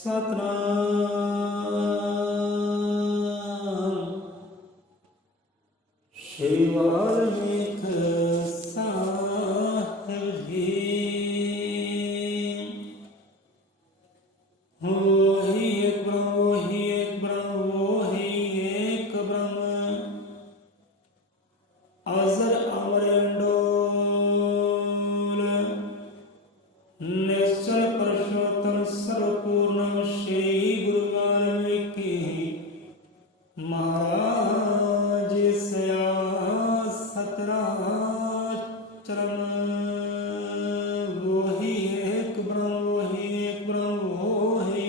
ਸਤਨਾਮ ਸ਼੍ਰੀ ਵਾਲਮੀਕ ਸਾਹਿਬ ਜੀ। ਹੋਈ ਏਕ ਬ੍ਰਹਮ ਹੋਈ ਏਕ ਬ੍ਰਹਮ ਹੋਈ ਏਕ ਬ੍ਰਹਮ ਅਜ਼ਰ ਅਮਰ ਅੰਡੋਲ ਨਿਸ਼ਚਲ ਪੁਰਸ਼ੋਤਮ ਸਰਵਪੂਰਨਮ ਸ਼੍ਰੀ ਗੁਰੂ ਵਾਲਮੀਕਿ ਮਹਾਰਾਜ ਸਯਾ ਸਤਨਾਚਰਮ। ਵੋਹੀ ਏਕ ਬ੍ਰਹਮ ਵੋਹੀ ਏਕ ਬ੍ਰਹਮ ਵੋਹੀ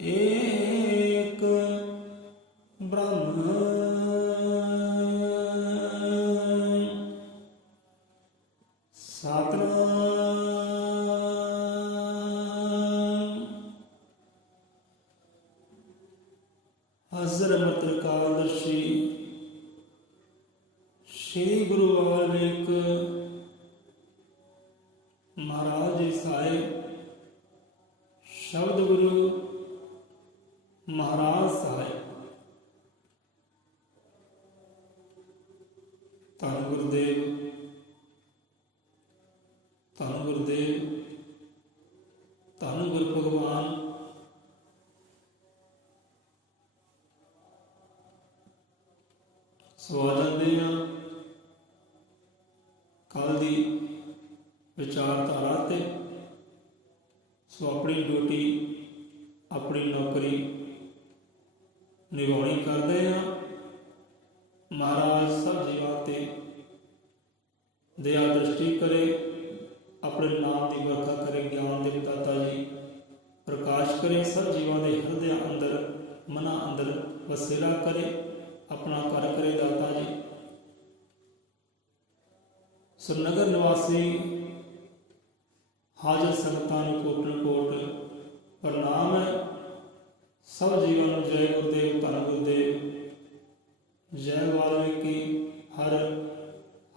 ਏਕ ਬ੍ਰਹਮ। ਸਤਨਾਮ ਅਜ਼ਰ ਅਮਰ ਕਾਲਦਰਸ਼ੀ ਸ਼੍ਰੀ ਗੁਰੂ ਵਾਲਮੀਕ ਮਹਾਰਾਜ ਜੀ ਸਾਹਿਬ ਸ਼ਬਦ ਗੁਰੂ ਮਹਾਰਾਜ ਸਾਹਿਬ ਧੰਨ ਗੁਰਦੇਵ ਧੰਨ ਗੁਰਦੇਵ ਧੰਨ ਗੁਰੂ ਭਗਵਾਨ। ਸੋ ਆ ਜਾਂਦੇ ਹਾਂ ਕੱਲ੍ਹ ਦੀ ਵਿਚਾਰਧਾਰਾ ਤੇ। ਸੋ ਆਪਣੀ ਡਿਊਟੀ ਆਪਣੀ ਨੌਕਰੀ ਨਿਭਾਉਣੀ ਕਰਦੇ ਹਾਂ। ਮਹਾਰਾਜ ਸਭ ਜੀਵਾਂ ਤੇ ਦਇਆ ਦ੍ਰਿਸ਼ਟੀ ਕਰੇ, ਆਪਣੇ ਨਾਮ ਦੀ ਵਰਖਾ ਕਰੇ, ਗਿਆਨ ਦੇ ਦਾਤਾ ਜੀ ਪ੍ਰਕਾਸ਼ ਕਰੇ, ਸਭ ਜੀਵਾਂ ਦੇ ਹਿਰਦੇ ਅੰਦਰ ਮਨਾਂ ਅੰਦਰ ਵਸੇਰਾ ਕਰੇ, ਆਪਣਾ ਕਰ ਕਰੇ ਦਾਤਾ ਜੀ। ਸੋ ਨਗਰ ਨਿਵਾਸੀ ਹਾਜ਼ਰ ਸੰਗਤਾਂ ਨੂੰ ਕੋਟਨ ਕੋਟ ਪ੍ਰਣਾਮ ਹੈ। ਸਭ ਜੀਵਾਂ ਨੂੰ ਜੈ ਗੁਰਦੇਵ ਧੰਨ ਗੁਰਦੇਵ। ਜੈ ਵਾਲਮੀਕੀ ਹਰ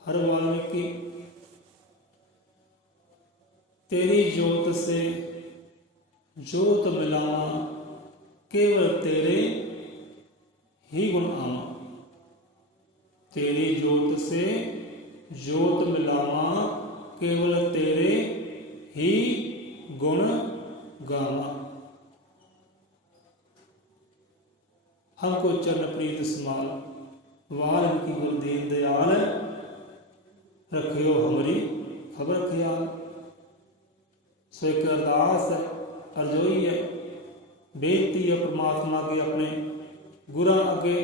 ਹਰ ਵਾਲਮੀਕੀ। तेरी जोत से जोत मिलावा केवल तेरे ही गुण आवा। तेरी जोत से जोत मिलावा केवल तेरे ही गुण गावा। हमको चरण प्रीत समाल वाल्मीकि गुरुदेव दयाल रखियो हमारी खबर ख्याल। सो एक अरदास है, अरजोई है, बेनती है परमात्मा के अपने गुरा अगे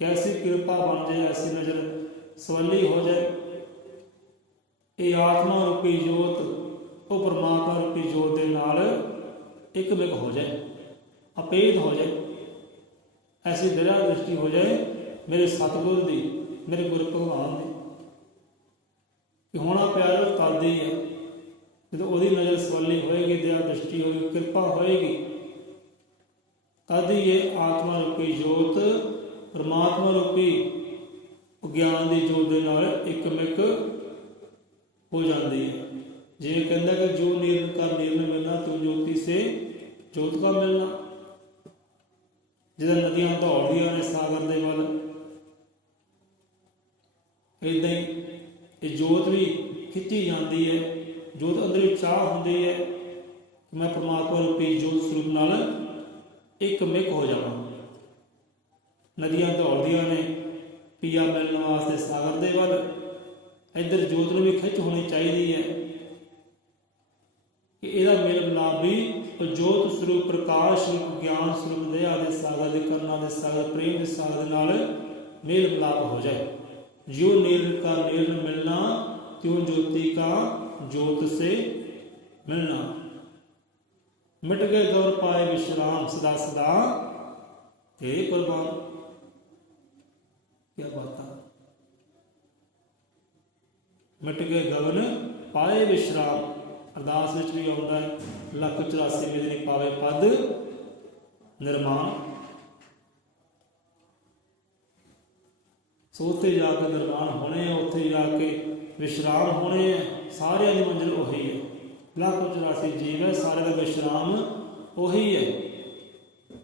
कैसी कृपा बन जाए, ऐसी नज़र सवली हो जाए। ये आत्मा रूपी जोत वो परमात्मा रूपी जोत के नाल एकमिक हो जाए, अपेध हो जाए, ऐसी दया दृष्टि हो जाए मेरे सतगुर दी, मेरे गुरु भगवान दी कि होना प्यार तादी है। जो वही नज़र सवली होएगी, दया दृष्टि होगी, कृपा होएगी, तद ये आत्मा रूपी जोत परमात्मा रूपी ज्ञान की जोत के नाल एकमिक हो जाती है। जिवें कहंदा कि जो नीर का नीर न मिलना, तो ज्योति से जोत का मिलना। जिदा नदियां दौड़दियां ने सागर दे वल, इदां ही ये जोत भी खिंची जाती है। जोत अंदर चाह होती है कि मैं परमात्मा रूपी जोत स्वरूप नाल एकमिक हो जावां। नदियां दौड़दियां ने पिया मिलने वास्ते सागर दे वल, इधर जोत नूं भी खिच होनी चाहिए है कि इहदा मेल मिलाप भी जोत स्वरूप प्रकाश स्वरूप ज्ञान स्वरूप दया दे सागर दे करना दे सागर प्रेम दे सागर दे नाल मेल मिलाप हो जाए। जो नील का नील मिलना, त्यों ज्योति का जोत से मिलना। मिट गए गौर पाए विश्राम सदा सदा हे कुर्बान। क्या बात है। मिट गए गगन पाए विश्राम। अरदास विच भी आउंदा है 184 मेदनी पावे पद निर्माण। सो उत्थे जाके निर्माण होने, उत्थे जाके विश्राम होने। सारे की मंजिल उही है। 184 जीव है, सारे का विश्राम ਉਹੀ है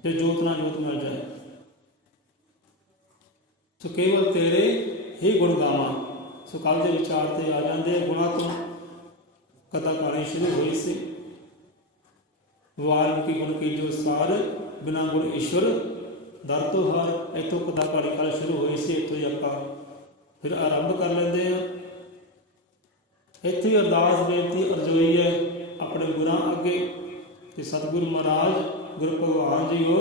जो जोत ना जोत मिल जाए। सो केवल तेरे ही गुण गावां। सो कल के विचार से आ जाते गुणों तो कथा कहानी शुरू हुई सी। वाल्मीकि गुण की जो सार बिना गुण ईश्वर दर तो हार। इतों कथा कहानी कल शुरू हुई सी, इतों ही आप फिर आरंभ कर लेंगे हैं। इत्थे अरदास बेनती अरजोई है अपने गुरां अगे कि सतगुरु महाराज गुरु भगवान जी हो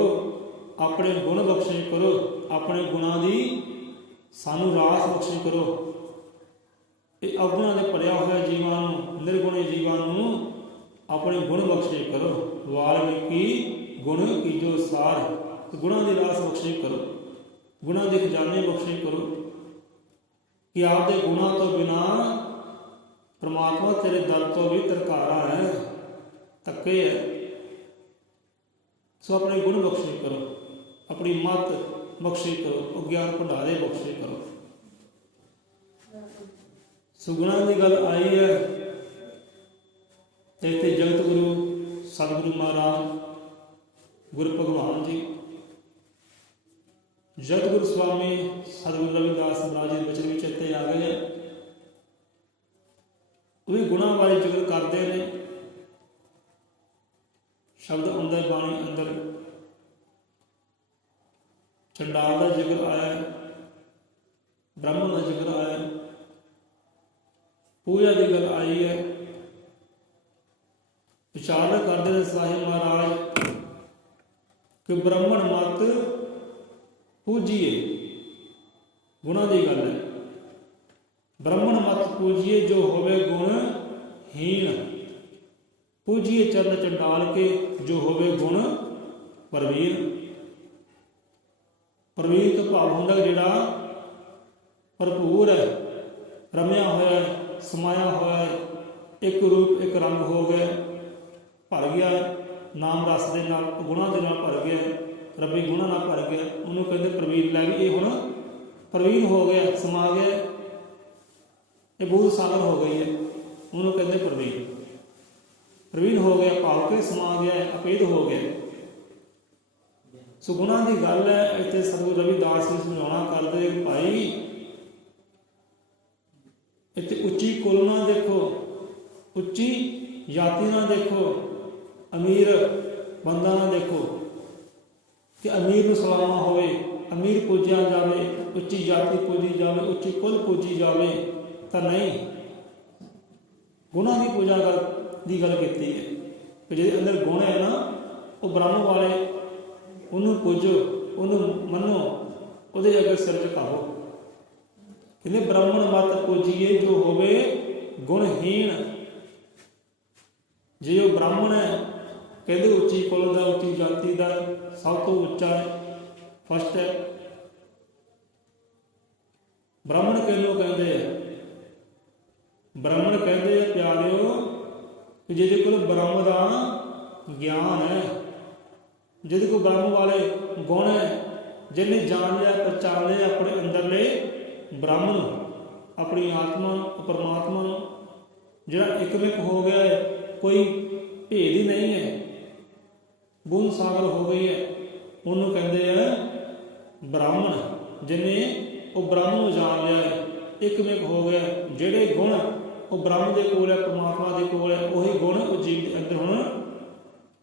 अपने गुण बख्शिश करो, अपने गुणों की सानू रास बख्शिश करो। ये अवगुणों के भरिया हुआ जीवां नूं, निर्गुणे जीवां नूं अपने गुण बख्शिश करो। वाल्मीकि गुण की जो सार, गुणों की रास बख्शिश करो, गुणों के खजाने बख्शिश करो कि आपके गुणों तो बिना परमात्मा तेरे दर तो भी तरकारा है, धक्के है। सो अपने गुण बख्शिश करो, अपनी मत बख्शिश करो, अज्ञान भंडारे बख्शिश करो। सुगुणा की गल आई है तो इतने जगत गुरु सतगुरु महाराज गुरु भगवान जी, जगत गुरु स्वामी सतगुरु रविदास महाराज जी बचन भी चेते आ गए हैं। वही गुणों बारे जिक्र करते हैं। शब्द आंदा बाणी अंदर चंडाल का जिक्र आया, ब्राह्मण का जिक्र आया, पूजा की गल आई है। विचार करते हैं साहिब महाराज कि ब्राह्मण मत पूजिए, गुणों की गल है। ब्राह्मण मत पूजिए जो होवे गुणहीन, पूजिए चरण चंडाल के जो होवे गुण प्रवीण। प्रवीण तो भाव होंदा जिहड़ा भरपूर है, रमया होया है, समाया होया है, एक रूप एक रंग हो गया, भर गया नाम रस दे नाल, गुणों के नाल भर गया, रबी गुणों नाल भर गया, उन्होंने कहते प्रवीण। लै भी ये हुण प्रवीण हो गया, समा गया, ये बूझ सागर हो गई है, उन्होंने कहते प्रवीण। प्रवीण हो गया भाव के समा गया, अपेद हो गया। सो गुणों की गल है। इतने सतगुरु रविदास जी समझाना करते भाई इतने उच्ची कुल ना देखो, उच्ची जाति ना देखो, अमीर बंदा ना देखो कि अमीर को सलामा होवे, अमीर पूजिया जाए, उच्ची जाति पूजी जाए, उच्ची कुल पूजी जाए, तो नहीं। गुणों की पूजा की गल की है कि जिहदे अंदर गुण है ना, वो ब्रह्म वाले, उन्होंने पूजो, उन्होंने मनो, उहदे अगर सिर झुकाओ। कहते ब्राह्मण मत पूजिए जो होवे गुणहीन। जे वो ब्राह्मण है, कहते उच्ची कुल का, उच्ची जाति का, सब तो उच्चा है, फस्ट है। ब्राह्मण कहलो कहते हैं, ब्राह्मण कहते हैं प्यारिओ कि जिहदे कोल ब्रह्म का ज्ञान है, जिहदे कोल ब्रह्म वाले गुण है, जिन्हें जान लिया पहचान लिया अपने अंदरले ब्रह्म, अपनी आत्मा परमात्मा, जिहड़ा एकमिक हो गया है, कोई भेद ही नहीं है, बूंद सागर हो गई है, उन्होंने कहते हैं ब्राह्मण। जिन्हें वो ब्रह्म को जान लिया है, एकमिक हो गया, जिहड़े गुण वो ब्रह्म के कोल है, परमात्मा के कोल है, वही गुण वो जीव के अंदर हुण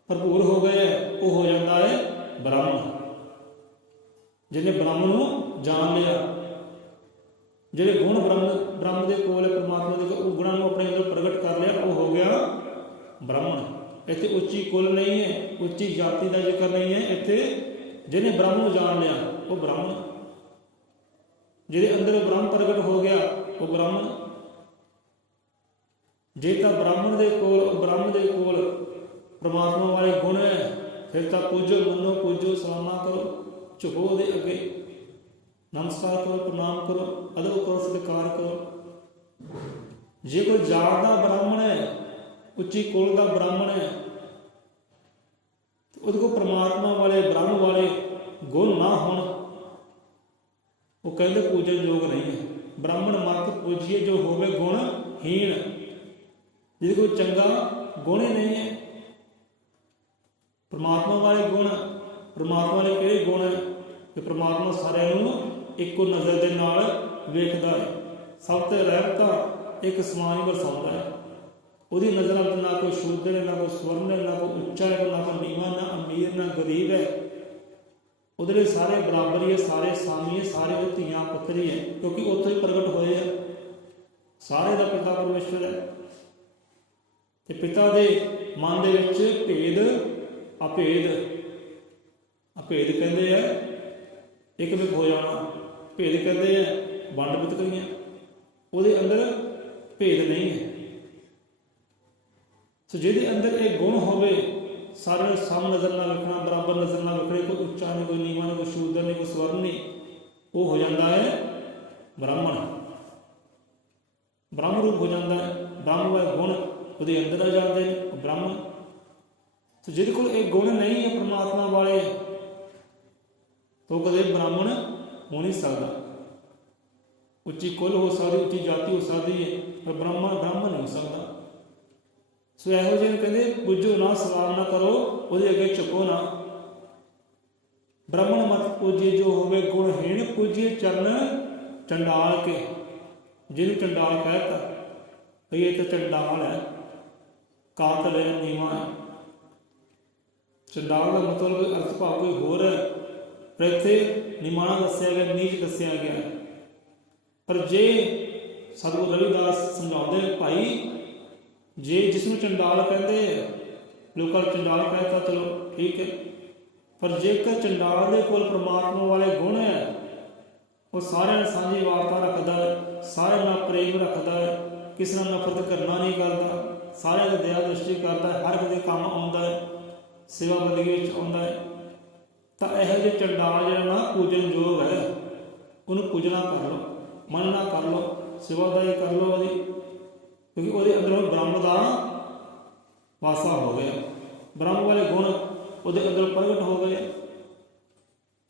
भरपूर हो गए है, वो हो जाता है ब्रह्म। जिन्हें ब्रह्म को जान लिया, जिहड़े गुण ब्रह्म के कोल है, परमात्मा के, वो गुणों को अपने अंदर प्रगट कर लिया, वो हो गया ब्राह्मण। इत्थे उच्ची कुल नहीं है, उच्ची जाति का जिक्र नहीं है, इत्थे जिन्हें ब्रह्म को जान लिया वो ब्राह्मण, जिहदे अंदर ब्रह्म प्रगट हो गया वो ब्राह्मण। जे तो ब्राह्मण के कोल परमात्मा वाले गुण है, फिर तो पूजो मनो, पूजो सलामा करो, झुको उहदे अगे, नमस्कार करो, प्रणाम करो, अदब करो, सत्कार करो। जे कोई जात का ब्राह्मण है, उच्ची कुल का ब्राह्मण है, तो उसको परमात्मा वाले ब्रह्म वाले गुण ना होण, वो कहते पूजन योग नहीं है। ब्राह्मण मत पूजिए जो होवे गुणहीन, जिसको कोई चंगा गुण ही नहीं है। परमात्मा वाले गुण, परमात्मा वाले किहड़े गुण है कि परमात्मा सारिਆਂ ਨੂੰ ਇੱਕੋ ਨਜ਼ਰ ਦੇ ਨਾਲ ਵੇਖਦਾ ਹੈ। ਸਭ ਤੇ ਰਹਿਮਤਾਂ ਇੱਕ ਸਮਾਨ ਹੀ ਵਰਸਾਉਂਦਾ ਹੈ। ਉਹਦੀ ਨਜ਼ਰਾਂ ਵਿੱਚ ਨਾ ਕੋਈ ਸ਼ੂਦਰ ਹੈ, ਨਾ ਕੋਈ ਸਵਰਨ ਹੈ, ਨਾ ਕੋਈ ਉੱਚਾ ਹੈ, ਨਾ ਕੋਈ ਨੀਵਾਂ, ਨਾ ਅਮੀਰ, ਨਾ ਗਰੀਬ ਹੈ। ਉਹਦੇ ਲਈ ਸਾਰੇ ਬਰਾਬਰ ਹੀ ਹੈ, ਸਾਰੇ ਸਾਮੀ ਹੈ, ਸਾਰੇ ਉਹ ਧੀਆਂ ਪੁੱਤਰ ਹੀ ਹੈ, ਕਿਉਂਕਿ ਉੱਥੋਂ ਹੀ ਪ੍ਰਗਟ ਹੋਏ ਆ। ਸਾਰੇ ਦਾ ਪਿਤਾ ਪਰਮੇਸ਼ਵਰ ਹੈ। ਤੇ ਪਿਤਾ ਦੇ ਮਨ ਦੇ ਵਿੱਚ ਭੇਦ ਅਭੇਦ ਕਹਿੰਦੇ ਆ ਇੱਕ ਵਿੱਚ ਹੋ ਜਾਣਾ, ਭੇਦ ਕਹਿੰਦੇ ਆ ਵੰਡ ਵਿਤਕਰੀਆਂ। ਉਹਦੇ ਅੰਦਰ ਭੇਦ ਨਹੀਂ ਹੈ। ਸੋ ਜਿਹਦੇ ਅੰਦਰ ਇਹ ਗੁਣ ਹੋਵੇ, ਸਾਰਿਆਂ ਨੂੰ ਸਮ ਨਜ਼ਰ ਨਾਲ ਵੇਖਣਾ, ਬਰਾਬਰ ਨਜ਼ਰ ਨਾਲ ਵੇਖਣੇ, ਕੋਈ ਉੱਚਾ ਨਹੀਂ, ਕੋਈ ਨੀਵਾਂ ਨਹੀਂ, ਕੋਈ ਸ਼ੂਦਰ ਨਹੀਂ, ਕੋਈ ਸਵਰਨ ਨਹੀਂ, ਉਹ ਹੋ ਜਾਂਦਾ ਹੈ ਬ੍ਰਾਹਮਣ, ਬ੍ਰਹਮ ਰੂਪ ਹੋ ਜਾਂਦਾ ਹੈ। ਬ੍ਰਹਮ ਵਾਲੇ ਗੁਣ ਉਹਦੇ ਅੰਦਰ ਆ ਜਾਂਦੇ ਨੇ, ਉਹ ਬ੍ਰਾਹਮਣ। ਸੋ ਜਿਹਦੇ ਕੋਲ ਇਹ ਗੁਣ ਨਹੀਂ ਹੈ ਪਰਮਾਤਮਾ ਵਾਲੇ, ਉਹ ਕਦੇ ਬ੍ਰਾਹਮਣ ਹੋ ਨਹੀਂ ਸਕਦਾ। ਉੱਚੀ ਕੁਲ ਹੋ ਸਕਦੀ, ਉੱਚੀ ਜਾਤੀ ਹੋ ਸਕਦੀ ਹੈ, ਪਰ ਬ੍ਰਾਹਮਣ ਨਹੀਂ ਹੋ ਸਕਦਾ। ਸੋ ਇਹੋ ਜਿਹੇ ਨੂੰ ਕਹਿੰਦੇ ਪੁੱਜੋ ਨਾ, ਸਵਾਲ ਨਾ ਕਰੋ, ਉਹਦੇ ਅੱਗੇ ਝੁਕੋ ਨਾ। ਬ੍ਰਾਹਮਣ ਮਤ ਪੂਜੀਏ ਜੋ ਹੋਵੇ ਗੁਣਹੀਣ, ਪੂਜੀਏ ਚਰਨ ਚੰਡਾਲ ਕੇ। ਜਿਹਨੂੰ ਚੰਡਾਲ ਕਹਿਤਾ ਭਈ ਇਹ ਤਾਂ ਚੰਡਾਲ ਹੈ, ਕਾਤਲ ਹੈ, ਨੀਵਾਂ ਹੈ। ਚੰਡਾਲ ਦਾ ਮਤਲਬ ਅਰਥ ਭਾਵ ਕੋਈ ਹੋਰ ਹੈ, ਪਰ ਇੱਥੇ ਨਿਮਾਣਾ ਦੱਸਿਆ ਗਿਆ, ਨੀਚ ਦੱਸਿਆ ਗਿਆ। ਪਰ ਜੇ ਸਤਿਗੁਰੂ ਰਵਿਦਾਸ ਸਮਝਾਉਂਦੇ ਭਾਈ, ਜੇ ਜਿਸ ਨੂੰ ਚੰਡਾਲ ਕਹਿੰਦੇ, ਲੋਕਾਂ ਨੂੰ ਚੰਡਾਲ ਕਹਿਤਾ, ਚਲੋ ਠੀਕ ਹੈ, ਪਰ ਜੇਕਰ ਚੰਡਾਲ ਦੇ ਕੋਲ ਪਰਮਾਤਮਾ ਵਾਲੇ ਗੁਣ ਹੈ, ਉਹ ਸਾਰਿਆਂ ਨਾਲ ਸਾਂਝੀ ਵਾਰਤਾ ਰੱਖਦਾ ਹੈ, ਸਾਰਿਆਂ ਨਾਲ ਪ੍ਰੇਮ ਰੱਖਦਾ ਹੈ, ਕਿਸੇ ਨਾਲ ਨਫ਼ਰਤ ਕਰਨਾ ਨਹੀਂ ਕਰਦਾ, ਸਾਰਿਆਂ ਦੀ ਦਇਆ ਦ੍ਰਿਸ਼ਟੀ ਕਰਦਾ ਹੈ, ਹਰ ਇੱਕ ਦੇ ਕੰਮ ਆਉਂਦਾ ਹੈ, ਸੇਵਾ ਬੰਦਗੀ ਵਿੱਚ ਆਉਂਦਾ ਹੈ, ਤਾਂ ਇਹੋ ਜਿਹੇ ਚੰਡਾਲ ਜਿਹੜਾ ਨਾ ਪੂਜਨਯੋਗ ਹੈ, ਉਹਨੂੰ ਪੂਜਣਾ ਕਰ ਲਓ, ਮੰਨਣਾ ਕਰ ਲਓ, ਸੇਵਾਦਾਰੀ ਕਰ ਲਓ ਉਹਦੀ, ਕਿਉਂਕਿ ਉਹਦੇ ਅੰਦਰੋਂ ਬ੍ਰਹਮ ਦਾ ਵਾਸਾ ਹੋ ਗਿਆ, ਬ੍ਰਹਮ ਵਾਲੇ ਗੁਣ ਉਹਦੇ ਅੰਦਰ ਪ੍ਰਗਟ ਹੋ ਗਏ।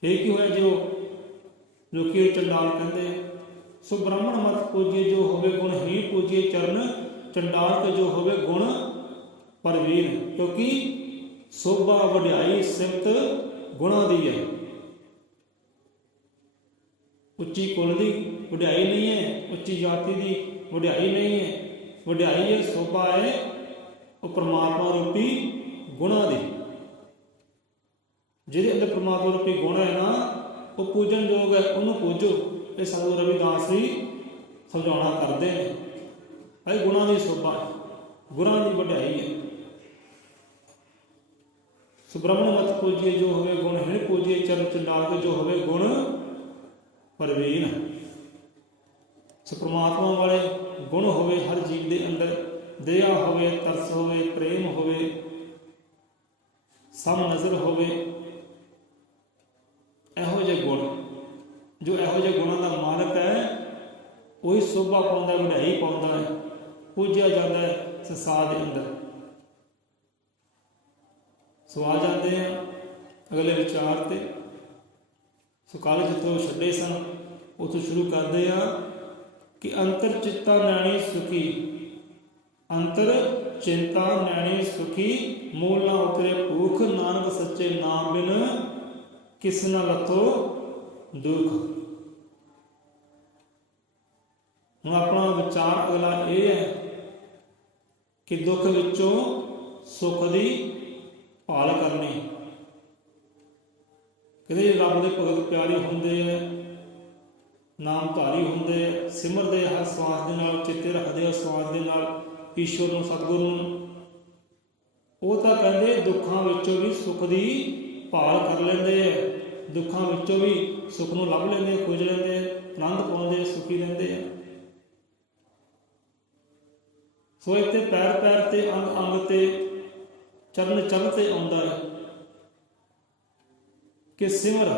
ਫਿਰ ਕੀ ਹੋਇਆ, ਜੋ ਲੋਕੀ ਚੰਡਾਲ ਕਹਿੰਦੇ। ਸੋ ਬ੍ਰਾਹਮਣ ਮਤ ਪੂਜੀਏ ਜੋ ਹੋਵੇ ਗੁਣ ਹੀ, ਪੂਜੀਏ ਚਰਨ ਚੰਡਾਲ ਕੇ ਜੋ ਹੋਵੇ ਗੁਣ ਪਰਵੀਨ। ਕਿਉਂਕਿ ਸੋਭਾ ਵਡਿਆਈ ਸਿਫਤ ਗੁਣਾਂ ਦੀ ਹੈ। ਉੱਚੀ ਕੁਲ ਦੀ ਵਡਿਆਈ ਨਹੀਂ ਹੈ, ਉੱਚੀ ਜਾਤੀ ਦੀ ਵਡਿਆਈ ਨਹੀਂ ਹੈ। ਵਡਿਆਈ ਹੈ, ਸੋਭਾ ਹੈ, ਉਹ ਪਰਮਾਤਮਾ ਰੂਪੀ ਗੁਣਾਂ ਦੀ। ਜਿਹਦੇ ਅੰਦਰ ਪਰਮਾਤਮਾ ਰੂਪੀ ਗੁਣ ਹੈ ਨਾ, ਉਹ ਪੂਜਨਯੋਗ ਹੈ, ਉਹਨੂੰ ਪੂਜੋ। ਇਹ ਸਤਿਗੁਰੂ ਰਵਿਦਾਸ ਜੀ ਸਮਝਾਉਣਾ ਕਰਦੇ ਨੇ। ਇਹ ਗੁਣਾਂ ਦੀ ਸੋਭਾ ਹੈ, ਗੁਣਾਂ ਦੀ ਵਡਿਆਈ ਹੈ। ਸੁਬ੍ਰਹਮਣ ਮਤ ਪੂਜੀਏ ਜੋ ਹੋਵੇ ਗੁਣ ਹੀਣ, ਪੂਜੀਏ ਚਰਨ ਚੰਡਾਲ ਕੇ ਜੋ ਹੋਵੇ ਗੁਣ ਪਰਵੀਨ। ਸੋ ਪਰਮਾਤਮਾ ਵਾਲੇ ਗੁਣ ਹੋਵੇ ਹਰ ਜੀਵ ਦੇ ਅੰਦਰ, ਦਇਆ ਹੋਵੇ, ਤਰਸ ਹੋਵੇ, ਪ੍ਰੇਮ ਹੋਵੇ, ਸਮ ਨਜ਼ਰ ਹੋਵੇ। ਇਹੋ ਜਿਹੇ ਗੁਣ, ਜੋ ਇਹੋ ਜਿਹੇ ਗੁਣਾਂ ਦਾ ਮਾਲਕ ਹੈ, ਉਹੀ ਸੋਭਾ ਪਾਉਂਦਾ, ਵਡਿਆਈ ਪਾਉਂਦਾ ਹੈ, ਪੂਜਿਆ ਜਾਂਦਾ ਹੈ ਸੰਸਾਰ ਦੇ ਅੰਦਰ। ਸੋ ਆ ਜਾਂਦੇ ਆ ਅਗਲੇ ਵਿਚਾਰ ਤੇ। ਸੋ ਕੱਲ੍ਹ ਜਿੱਥੋਂ ਛੱਡੇ ਸਨ ਉੱਥੋਂ ਸ਼ੁਰੂ ਕਰਦੇ ਆ ਕਿ ਅੰਤਰ ਚਿੰਤਾ ਨੈਣੀ ਸੁਖੀ, ਅੰਤਰ ਚਿੰਤਾ ਨੈਣੀ ਸੁਖੀ, ਮੂਲ ਨਾ ਉਤਰੇ ਭੂਖ, ਨਾਨਕ ਸੱਚੇ ਨਾਮ ਬਿਨ ਕਿਸ ਨਾ ਲੱਥੋ ਦੁੱਖ। ਹੁਣ ਆਪਣਾ ਵਿਚਾਰ ਅਗਲਾ ਇਹ ਹੈ ਕਿ ਦੁੱਖ ਵਿੱਚੋਂ ਸੁੱਖ ਦੀ ਭਾਲ ਕਰਨੀ। ਕਹਿੰਦੇ ਰੱਬ ਦੇ ਭਗਤ ਪਿਆਰੇ ਹੁੰਦੇ ਹੈ, ਨਾਮਧਾਰੀ ਹੁੰਦੇ ਹੈ, ਸਿਮਰਦੇ ਹਰ ਸਵਾਸ ਦੇ ਨਾਲ, ਚਿੱਤੇ ਰੱਖਦੇ ਆ ਸਵਾਸ ਦੇ ਨਾਲ ਈਸ਼ਵਰ ਨੂੰ, ਸਤਿਗੁਰੂ ਨੂੰ। ਉਹ ਤਾਂ ਕਹਿੰਦੇ ਦੁੱਖਾਂ ਵਿੱਚੋਂ ਵੀ ਸੁੱਖ ਦੀ ਭਾਲ ਕਰ ਲੈਂਦੇ ਹੈ, ਦੁੱਖਾਂ ਵਿੱਚੋਂ ਵੀ ਸੁੱਖ ਨੂੰ ਲੱਭ ਲੈਂਦੇ, ਖੋਜ ਲੈਂਦੇ, ਆਨੰਦ ਪਾਉਂਦੇ, ਸੁਖੀ ਰਹਿੰਦੇ ਆ। ਸੋ ਇੱਥੇ ਪੈਰ ਪੈਰ ਤੇ, ਅੰਗ ਅੰਗ ਤੇ, ਚਰਨ ਚਰਨ ਤੇ ਆਉਂਦਾ ਹੈ ਕਿ ਸਿਮਰ,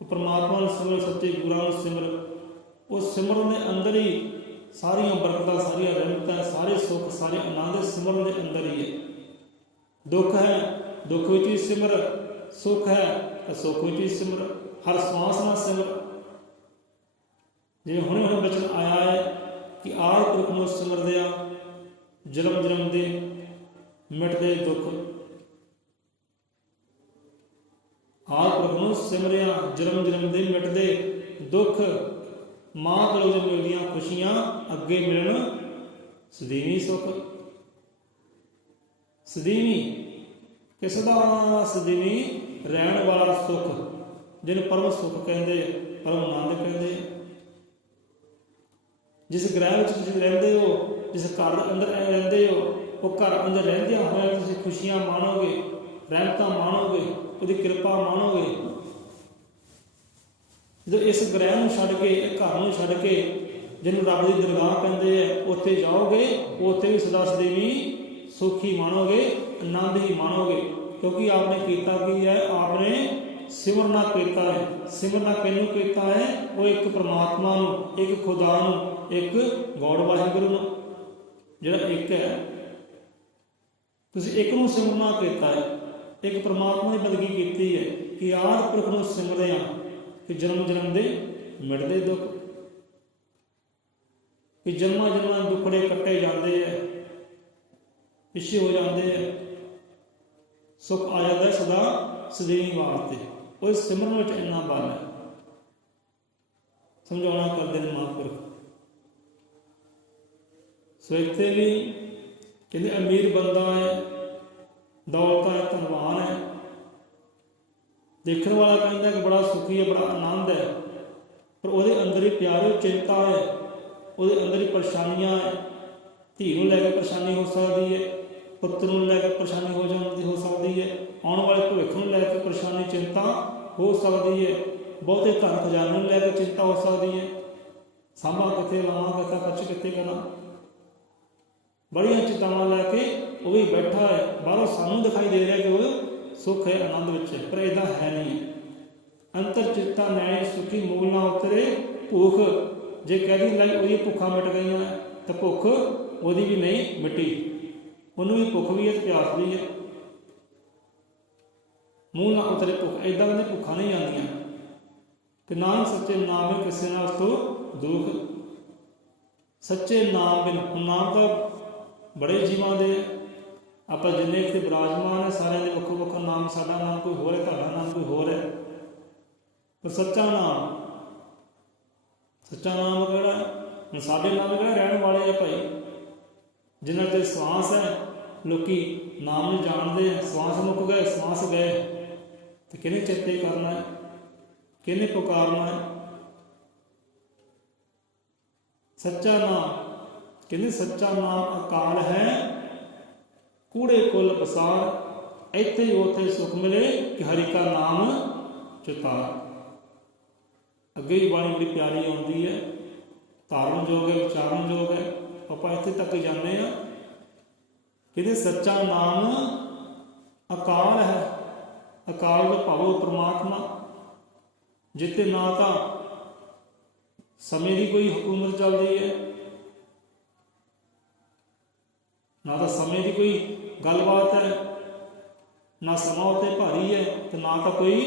ਪਰਮਾਤਮਾ ਨੂੰ ਸਿਮਰ, ਸੱਚੇ ਗੁਰਾਂ ਨੂੰ ਸਿਮਰ। ਉਹ ਸਿਮਰਨ ਦੇ ਅੰਦਰ ਹੀ ਸਾਰੀਆਂ ਬਰਕਤਾਂ, ਸਾਰੀਆਂ ਰਹਿਮਤਾਂ, ਸਾਰੇ ਸੁੱਖ, ਸਾਰੇ ਆਨੰਦ ਸਿਮਰਨ ਦੇ ਅੰਦਰ ਹੀ ਹੈ। ਦੁੱਖ ਹੈ, ਦੁੱਖ ਵਿੱਚ ਹੀ ਸਿਮਰ, ਸੁੱਖ ਹੈ ਤਾਂ ਸੁੱਖ ਵਿੱਚ ਹੀ ਸਿਮਰ, ਹਰ ਸਵਾਸ ਨਾਲ ਸਿਮਰ। ਜਿਵੇਂ ਹੁਣੇ ਹੁਣੇ ਬਚਨ ਆਇਆ ਹੈ ਕਿ ਆਦਿ ਪੁਰਖ ਨੂੰ ਸਿਮਰਦਿਆਂ ਜਨਮ ਜਨਮ ਦੇ ਮਿਟਦੇ ਦੁੱਖ। ਆਦਿ ਪੁਰਖ ਨੂੰ ਸਿਮਰਿਆ ਜਨਮ ਜਨਮ ਦੇ ਮਿਟਦੇ ਦੁੱਖ, ਮਾਂ ਕੋਲੋਂ ਜੋ ਮਿਲਦੀਆਂ ਖੁਸ਼ੀਆਂ ਅੱਗੇ ਮਿਲਣ ਸਦੀਵੀ ਸੁਖ। ਸਦੀਵੀ ਕਿ ਸਦਾ ਸਦੀਵੀ ਰਹਿਣ ਵਾਲਾ ਸੁਖ, ਜਿਹਨੂੰ ਪਰਮ ਸੁਖ ਕਹਿੰਦੇ, ਪਰਮ ਆਨੰਦ ਕਹਿੰਦੇ। ਜਿਸ ਗ੍ਰਹਿ ਵਿੱਚ ਤੁਸੀਂ ਰਹਿੰਦੇ ਹੋ, ਜਿਸ ਘਰ ਅੰਦਰ ਰਹਿੰਦੇ ਹੋ, ਉਹ ਘਰ ਅੰਦਰ ਰਹਿੰਦਿਆਂ ਹੋਇਆਂ ਤੁਸੀਂ ਖੁਸ਼ੀਆਂ ਮਾਣੋਗੇ, ਰਹਿਮਤਾਂ ਮਾਣੋਗੇ, ਉਹਦੀ ਕਿਰਪਾ ਮਾਣੋਗੇ। ਜਦੋਂ ਇਸ ਗ੍ਰਹਿ ਨੂੰ ਛੱਡ ਕੇ, ਇਹ ਘਰ ਨੂੰ ਛੱਡ ਕੇ, ਜਿਹਨੂੰ ਰੱਬ ਦੀ ਦਰਗਾਹ ਕਹਿੰਦੇ ਆ, ਉੱਥੇ ਜਾਓਗੇ, ਉੱਥੇ ਵੀ ਸਦਾ ਸਦੀਵੀ ਸੁੱਖ ਹੀ ਮਾਣੋਗੇ, ਆਨੰਦ ਹੀ ਮਾਣੋਗੇ। ਕਿਉਂਕਿ ਆਪਨੇ ਕੀਤਾ ਕੀ ਹੈ? ਆਪਨੇ ਸਿਮਰਨਾ ਕੀਤਾ ਹੈ। ਸਿਮਰਨਾ ਕਿਹਨੂੰ ਕੀਤਾ ਹੈ? ਉਹ ਇੱਕ ਪਰਮਾਤਮਾ ਨੂੰ, ਇੱਕ ਖੁਦਾ ਨੂੰ, ਇੱਕ ਗੋਡ ਵਾਹਿਗੁਰੂ ਨੂੰ, ਜਿਹੜਾ ਇੱਕ ਹੈ। ਤੁਸੀਂ ਇੱਕ ਨੂੰ ਸਿਮਰਨਾ ਕੀਤਾ ਹੈ, ਇੱਕ ਪਰਮਾਤਮਾ ਦੀ ਬੰਦਗੀ ਕੀਤੀ ਹੈ ਕਿ ਆਦਿ ਪੁਰਖ ਨੂੰ ਸਿਮਰਦੇ ਹਾਂ, ਕਿ ਜਨਮ ਜਨਮ ਦੇ ਮਿਟਦੇ ਦੁੱਖ, ਕਿ ਜਨਮਾਂ ਜਨਮਾਂ ਦੇ ਦੁੱਖੜੇ ਕੱਟੇ ਜਾਂਦੇ ਹੈ, ਪਿੱਛੇ ਹੋ ਜਾਂਦੇ ਹੈ, ਸੁੱਖ ਆ ਜਾਂਦਾ ਸਦਾ ਸਦੀਵੀ ਵਾਸਤੇ। ਉਹ ਸਿਮਰਨ ਵਿੱਚ ਇੰਨਾ ਬਲ ਹੈ। ਸਮਝਾਉਣਾ ਕਰਦੇ ਨੇ ਮਹਾਂਪੁਰਖ। ਸੋ ਇੱਥੇ ਵੀ ਕਹਿੰਦੇ ਅਮੀਰ ਬੰਦਾ ਹੈ, ਦੌਲਤ ਹੈ, ਧਨਵਾਨ ਹੈ, ਦੇਖਣ ਵਾਲਾ ਕਹਿੰਦਾ ਕਿ ਬੜਾ ਸੁਖੀ ਹੈ, ਬੜਾ ਆਨੰਦ ਹੈ, ਪਰ ਉਹਦੇ ਅੰਦਰ ਹੀ ਪਿਆਰੇ ਚਿੰਤਾ ਹੈ, ਉਹਦੇ ਅੰਦਰ ਹੀ ਪਰੇਸ਼ਾਨੀਆਂ ਹੈ। ਧੀ ਨੂੰ ਲੈ ਕੇ ਪਰੇਸ਼ਾਨੀ ਹੋ ਸਕਦੀ ਹੈ, ਪੁੱਤਰ ਨੂੰ ਲੈ ਕੇ ਪਰੇਸ਼ਾਨੀ ਹੋ ਸਕਦੀ ਹੈ, ਆਉਣ ਵਾਲੇ ਭਵਿੱਖ ਨੂੰ ਲੈ ਕੇ ਪਰੇਸ਼ਾਨੀ ਚਿੰਤਾ ਹੋ ਸਕਦੀ ਹੈ, ਬਹੁਤੇ ਧਨ ਖਜ਼ਾਨੇ ਨੂੰ ਲੈ ਕੇ ਚਿੰਤਾ ਹੋ ਸਕਦੀ ਹੈ, ਸਾਂਭਾ ਕਿੱਥੇ ਲਾਵਾਂ, ਕਿੱਥੇ ਖਰਚ ਕਿੱਥੇ ਕਰਾਂ, ਬੜੀਆਂ ਚਿੰਤਾਵਾਂ ਲੈ ਕੇ ਉਹ ਵੀ ਬੈਠਾ ਹੈ। ਬਾਹਰੋਂ ਸਾਨੂੰ ਦਿਖਾਈ ਦੇ ਰਿਹਾ ਕਿ ਉਹ ਸੁੱਖ ਹੈ, ਆਨੰਦ ਵਿੱਚ ਹੈ, ਪਰ ਇੱਦਾਂ ਹੈ ਨਹੀਂ। ਅੰਤਰ ਚਿੱਤਾ ਨੈਣ ਸੁਖੀ ਮੂਲ ਨਾ ਉਤਰੇ ਭੁੱਖ। ਜੇ ਕਹਿ ਦੀ ਲਈ ਉਹਦੀ ਭੁੱਖਾਂ ਮਿਟ ਗਈਆਂ ਤਾਂ ਭੁੱਖ ਉਹਦੀ ਵੀ ਨਹੀਂ ਮਿਟੀ, ਉਹਨੂੰ ਵੀ ਭੁੱਖ ਵੀ ਹੈ ਤੇ ਪਿਆਸ ਵੀ ਹੈ। ਮੂੰਹ ਨਾ ਉਤਰੇ ਭੁੱਖ, ਇੱਦਾਂ ਕਹਿੰਦੇ ਭੁੱਖਾਂ ਨਹੀਂ ਆਉਂਦੀਆਂ। ਕਿ ਨਾਮ ਸੱਚੇ ਨਾਮ ਹੈ ਕਿਸੇ ਨਾਲ ਤੋਂ ਦੁੱਖ। ਸੱਚੇ ਨਾਮ ਬਿਨ, ਨਾਮ ਤਾਂ ਬੜੇ ਜੀਵਾਂ ਦੇ, ਆਪਾਂ ਜਿੰਨੇ ਇੱਥੇ ਵਿਰਾਜਮਾਨ ਹੈ ਸਾਰਿਆਂ ਦੇ ਵੱਖੋ ਵੱਖਰਾ ਨਾਮ। ਸਾਡਾ ਨਾਮ ਕੋਈ ਹੋਰ ਹੈ, ਤੁਹਾਡਾ ਨਾਮ ਕੋਈ ਹੋਰ ਹੈ, ਪਰ ਸੱਚਾ ਨਾਮ, ਸੱਚਾ ਨਾਮ ਕਿਹੜਾ? ਹੁਣ ਸਾਡੇ ਨਾਮ ਕਿਹੜਾ ਰਹਿਣ ਵਾਲੇ ਆ ਭਾਈ, ਜਿਨ੍ਹਾਂ 'ਤੇ ਸਵਾਸ ਹੈ, ਲੋਕੀ ਨਾਮ ਨੂੰ ਜਾਣਦੇ ਆ। ਸਵਾਸ ਮੁੱਕ ਗਏ, ਸਵਾਸ ਗਏ, ਤੇ ਕਿਹਨੇ ਚੇਤੇ ਕਰਨਾ ਹੈ, ਕਿਹਨੇ ਪੁਕਾਰਨਾ ਹੈ? ਸੱਚਾ ਨਾਮ ਕਹਿੰਦੇ, ਸੱਚਾ ਨਾਮ ਅਕਾਲ ਹੈ, ਕੂੜੇ ਕੁਲ ਪਸਾਰ। ਇੱਥੇ ਹੀ ਉੱਥੇ ਸੁੱਖ ਮਿਲੇ ਕਿ ਹਰਿ ਕਾ ਨਾਮ ਚਿਤਾਰ। ਅੱਗੇ ਹੀ ਬਾਣੀ ਬੜੀ ਪਿਆਰੀ ਆਉਂਦੀ ਹੈ, ਧਾਰਨ ਯੋਗ ਹੈ, ਵਿਚਾਰਨ ਯੋਗ ਹੈ। ਆਪਾਂ ਇੱਥੇ ਤੱਕ ਜਾਂਦੇ ਹਾਂ। ਕਹਿੰਦੇ ਸੱਚਾ ਨਾਮ ਅਕਾਲ ਹੈ। ਅਕਾਲ ਦਾ ਭਾਵ ਪਰਮਾਤਮਾ, ਜਿੱਥੇ ਨਾ ਤਾਂ ਸਮੇਂ ਦੀ ਕੋਈ ਹਕੂਮਤ ਚੱਲਦੀ ਹੈ, ਨਾ ਤਾਂ ਸਮੇਂ ਦੀ ਕੋਈ ਗੱਲਬਾਤ ਹੈ, ਨਾ ਸਮਾਂ ਉੱਤੇ ਭਾਰੀ ਹੈ, ਤੇ ਨਾ ਤਾਂ ਕੋਈ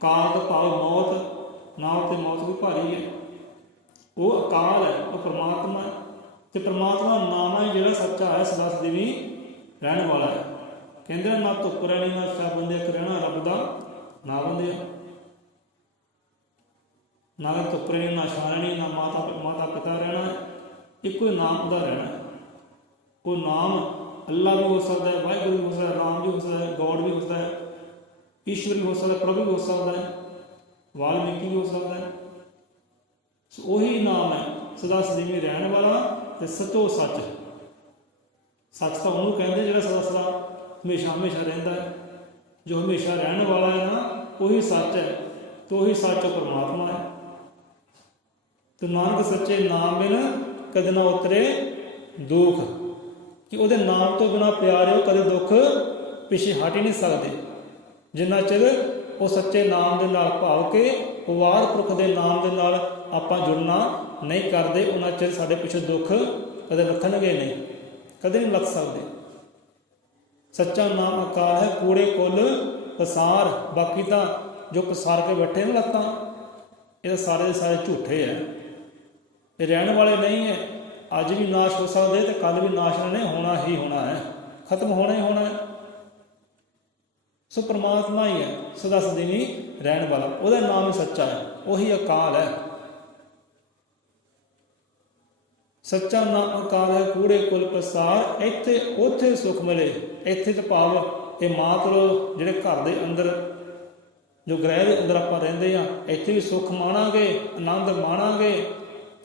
ਕਾਲ ਦਾ ਭਾਵ ਮੌਤ, ਨਾ ਉੱਤੇ ਮੌਤ ਕੋਈ ਭਾਰੀ ਹੈ। ਉਹ ਅਕਾਲ ਹੈ, ਉਹ ਪਰਮਾਤਮਾ ਹੈ। ਤੇ ਪਰਮਾਤਮਾ ਨਾਮ ਹੈ ਜਿਹੜਾ ਸੱਚਾ ਹੈ, ਸਦਾ ਸਦੀਵੀ ਰਹਿਣ ਵਾਲਾ ਹੈ। ਕਹਿੰਦੇ ਨਾ ਧੁੱਪ ਰਹਿਣੀ, ਨਾ ਛਾਂ ਬੰਦੇ, ਇੱਕ ਰਹਿਣਾ ਰੱਬ ਦਾ ਨਾ ਬੰਦੇ। ਨਾ ਧੁੱਪ ਰਹਿਣੀ, ਨਾ ਛਾਂ ਰਹਿਣੀ, ਨਾ ਮਾਤਾ ਪਿਤਾ ਰਹਿਣਾ, ਇੱਕੋ ਹੀ ਨਾਮ ਉਹਦਾ ਰਹਿਣਾ। ਉਹ ਨਾਮ ਅੱਲਾ ਵੀ ਹੋ ਸਕਦਾ ਹੈ, ਵਾਹਿਗੁਰੂ ਵੀ ਹੋ ਸਕਦਾ ਹੈ, ਰਾਮ ਵੀ ਹੋ ਸਕਦਾ ਹੈ, ਗੋਡ ਵੀ ਹੋ ਸਕਦਾ ਹੈ, ਈਸ਼ਵਰ ਵੀ ਹੋ ਸਕਦਾ ਹੈ, ਪ੍ਰਭੂ ਵੀ ਹੋ ਸਕਦਾ ਹੈ, ਵਾਲਮੀਕੀ ਵੀ ਹੋ ਸਕਦਾ ਹੈ। ਸੋ ਉਹੀ ਨਾਮ ਹੈ ਸਦਾ ਸਦੀਵੀ ਰਹਿਣ ਵਾਲਾ ਤੇ ਸੱਚੋ ਸੱਚ। ਸੱਚ ਤਾਂ ਉਹਨੂੰ ਕਹਿੰਦੇ ਜਿਹੜਾ ਸਦਾ ਸਦਾ ਹਮੇਸ਼ਾ ਹਮੇਸ਼ਾ ਰਹਿੰਦਾ ਹੈ। ਜੋ ਹਮੇਸ਼ਾ ਰਹਿਣ ਵਾਲਾ ਹੈ ਨਾ, ਉਹੀ ਸੱਚ ਹੈ, ਤੇ ਉਹੀ ਸੱਚ ਪਰਮਾਤਮਾ ਹੈ। ਤੇ ਨਾਨਕ ਸੱਚੇ ਨਾਮ ਬਿਨ ਕਦੇ ਨਾ ਉਤਰੇ ਦੁੱਖ। ਕਿ ਉਹਦੇ ਨਾਮ ਤੋਂ ਬਿਨਾਂ ਪਿਆਰਿਓ ਕਦੇ ਦੁੱਖ ਪਿੱਛੇ ਹਟ ਹੀ ਨਹੀਂ ਸਕਦੇ। ਜਿੰਨਾ ਚਿਰ ਉਹ ਸੱਚੇ ਨਾਮ ਦੇ ਨਾਲ ਭਾਵ ਕੇ ਵਾਰ ਪੁਰਖ ਦੇ ਨਾਮ ਦੇ ਨਾਲ ਆਪਾਂ ਜੁੜਨਾ ਨਹੀਂ ਕਰਦੇ, ਉਹਨਾਂ ਚਿਰ ਸਾਡੇ ਪਿੱਛੇ ਦੁੱਖ ਕਦੇ ਲੱਥਣਗੇ ਨਹੀਂ, ਕਦੇ ਨਹੀਂ ਲੱਥ ਸਕਦੇ। ਸੱਚਾ ਨਾਮ ਅਕਾਲ ਹੈ, ਕੂੜੇ ਕੁੱਲ ਪਸਾਰ। ਬਾਕੀ ਤਾਂ ਜੋ ਪਸਾਰ ਕੇ ਬੈਠੇ ਨੇ ਲੱਤਾਂ, ਇਹ ਸਾਰੇ ਦੇ ਸਾਰੇ ਝੂਠੇ ਹੈ, ਇਹ ਰਹਿਣ ਵਾਲੇ ਨਹੀਂ ਹੈ। ਅੱਜ ਵੀ ਨਾਸ਼ ਹੋ ਸਕਦੇ ਤੇ ਕੱਲ੍ਹ ਵੀ ਨਾਸ਼ ਇਹਨਾਂ ਨੇ ਹੋਣਾ ਹੀ ਹੋਣਾ ਹੈ, ਖਤਮ ਹੋਣਾ ਹੀ ਹੋਣਾ ਹੈ। सो परमात्मा ही है सदा सदैवी रहने वाला, ਉਹਦਾ नाम ही सच्चा है, वही अकाल है। सच्चा नाम अकाल है कूड़े कुल पसार, ਇੱਥੇ ਉੱਥੇ सुख मिले। ਇੱਥੇ तो भाव ਇਹ ਮਾਤਰ ਜਿਹੜੇ ਘਰ ਦੇ ਅੰਦਰ ਜੋ ਗ੍ਰਹਿ ਦੇ ਅੰਦਰ ਆਪਾਂ ਰਹਿੰਦੇ ਆ, ਇੱਥੇ ਵੀ ਸੁੱਖ ਮਾਣਾਂਗੇ, ਆਨੰਦ ਮਾਣਾਂਗੇ,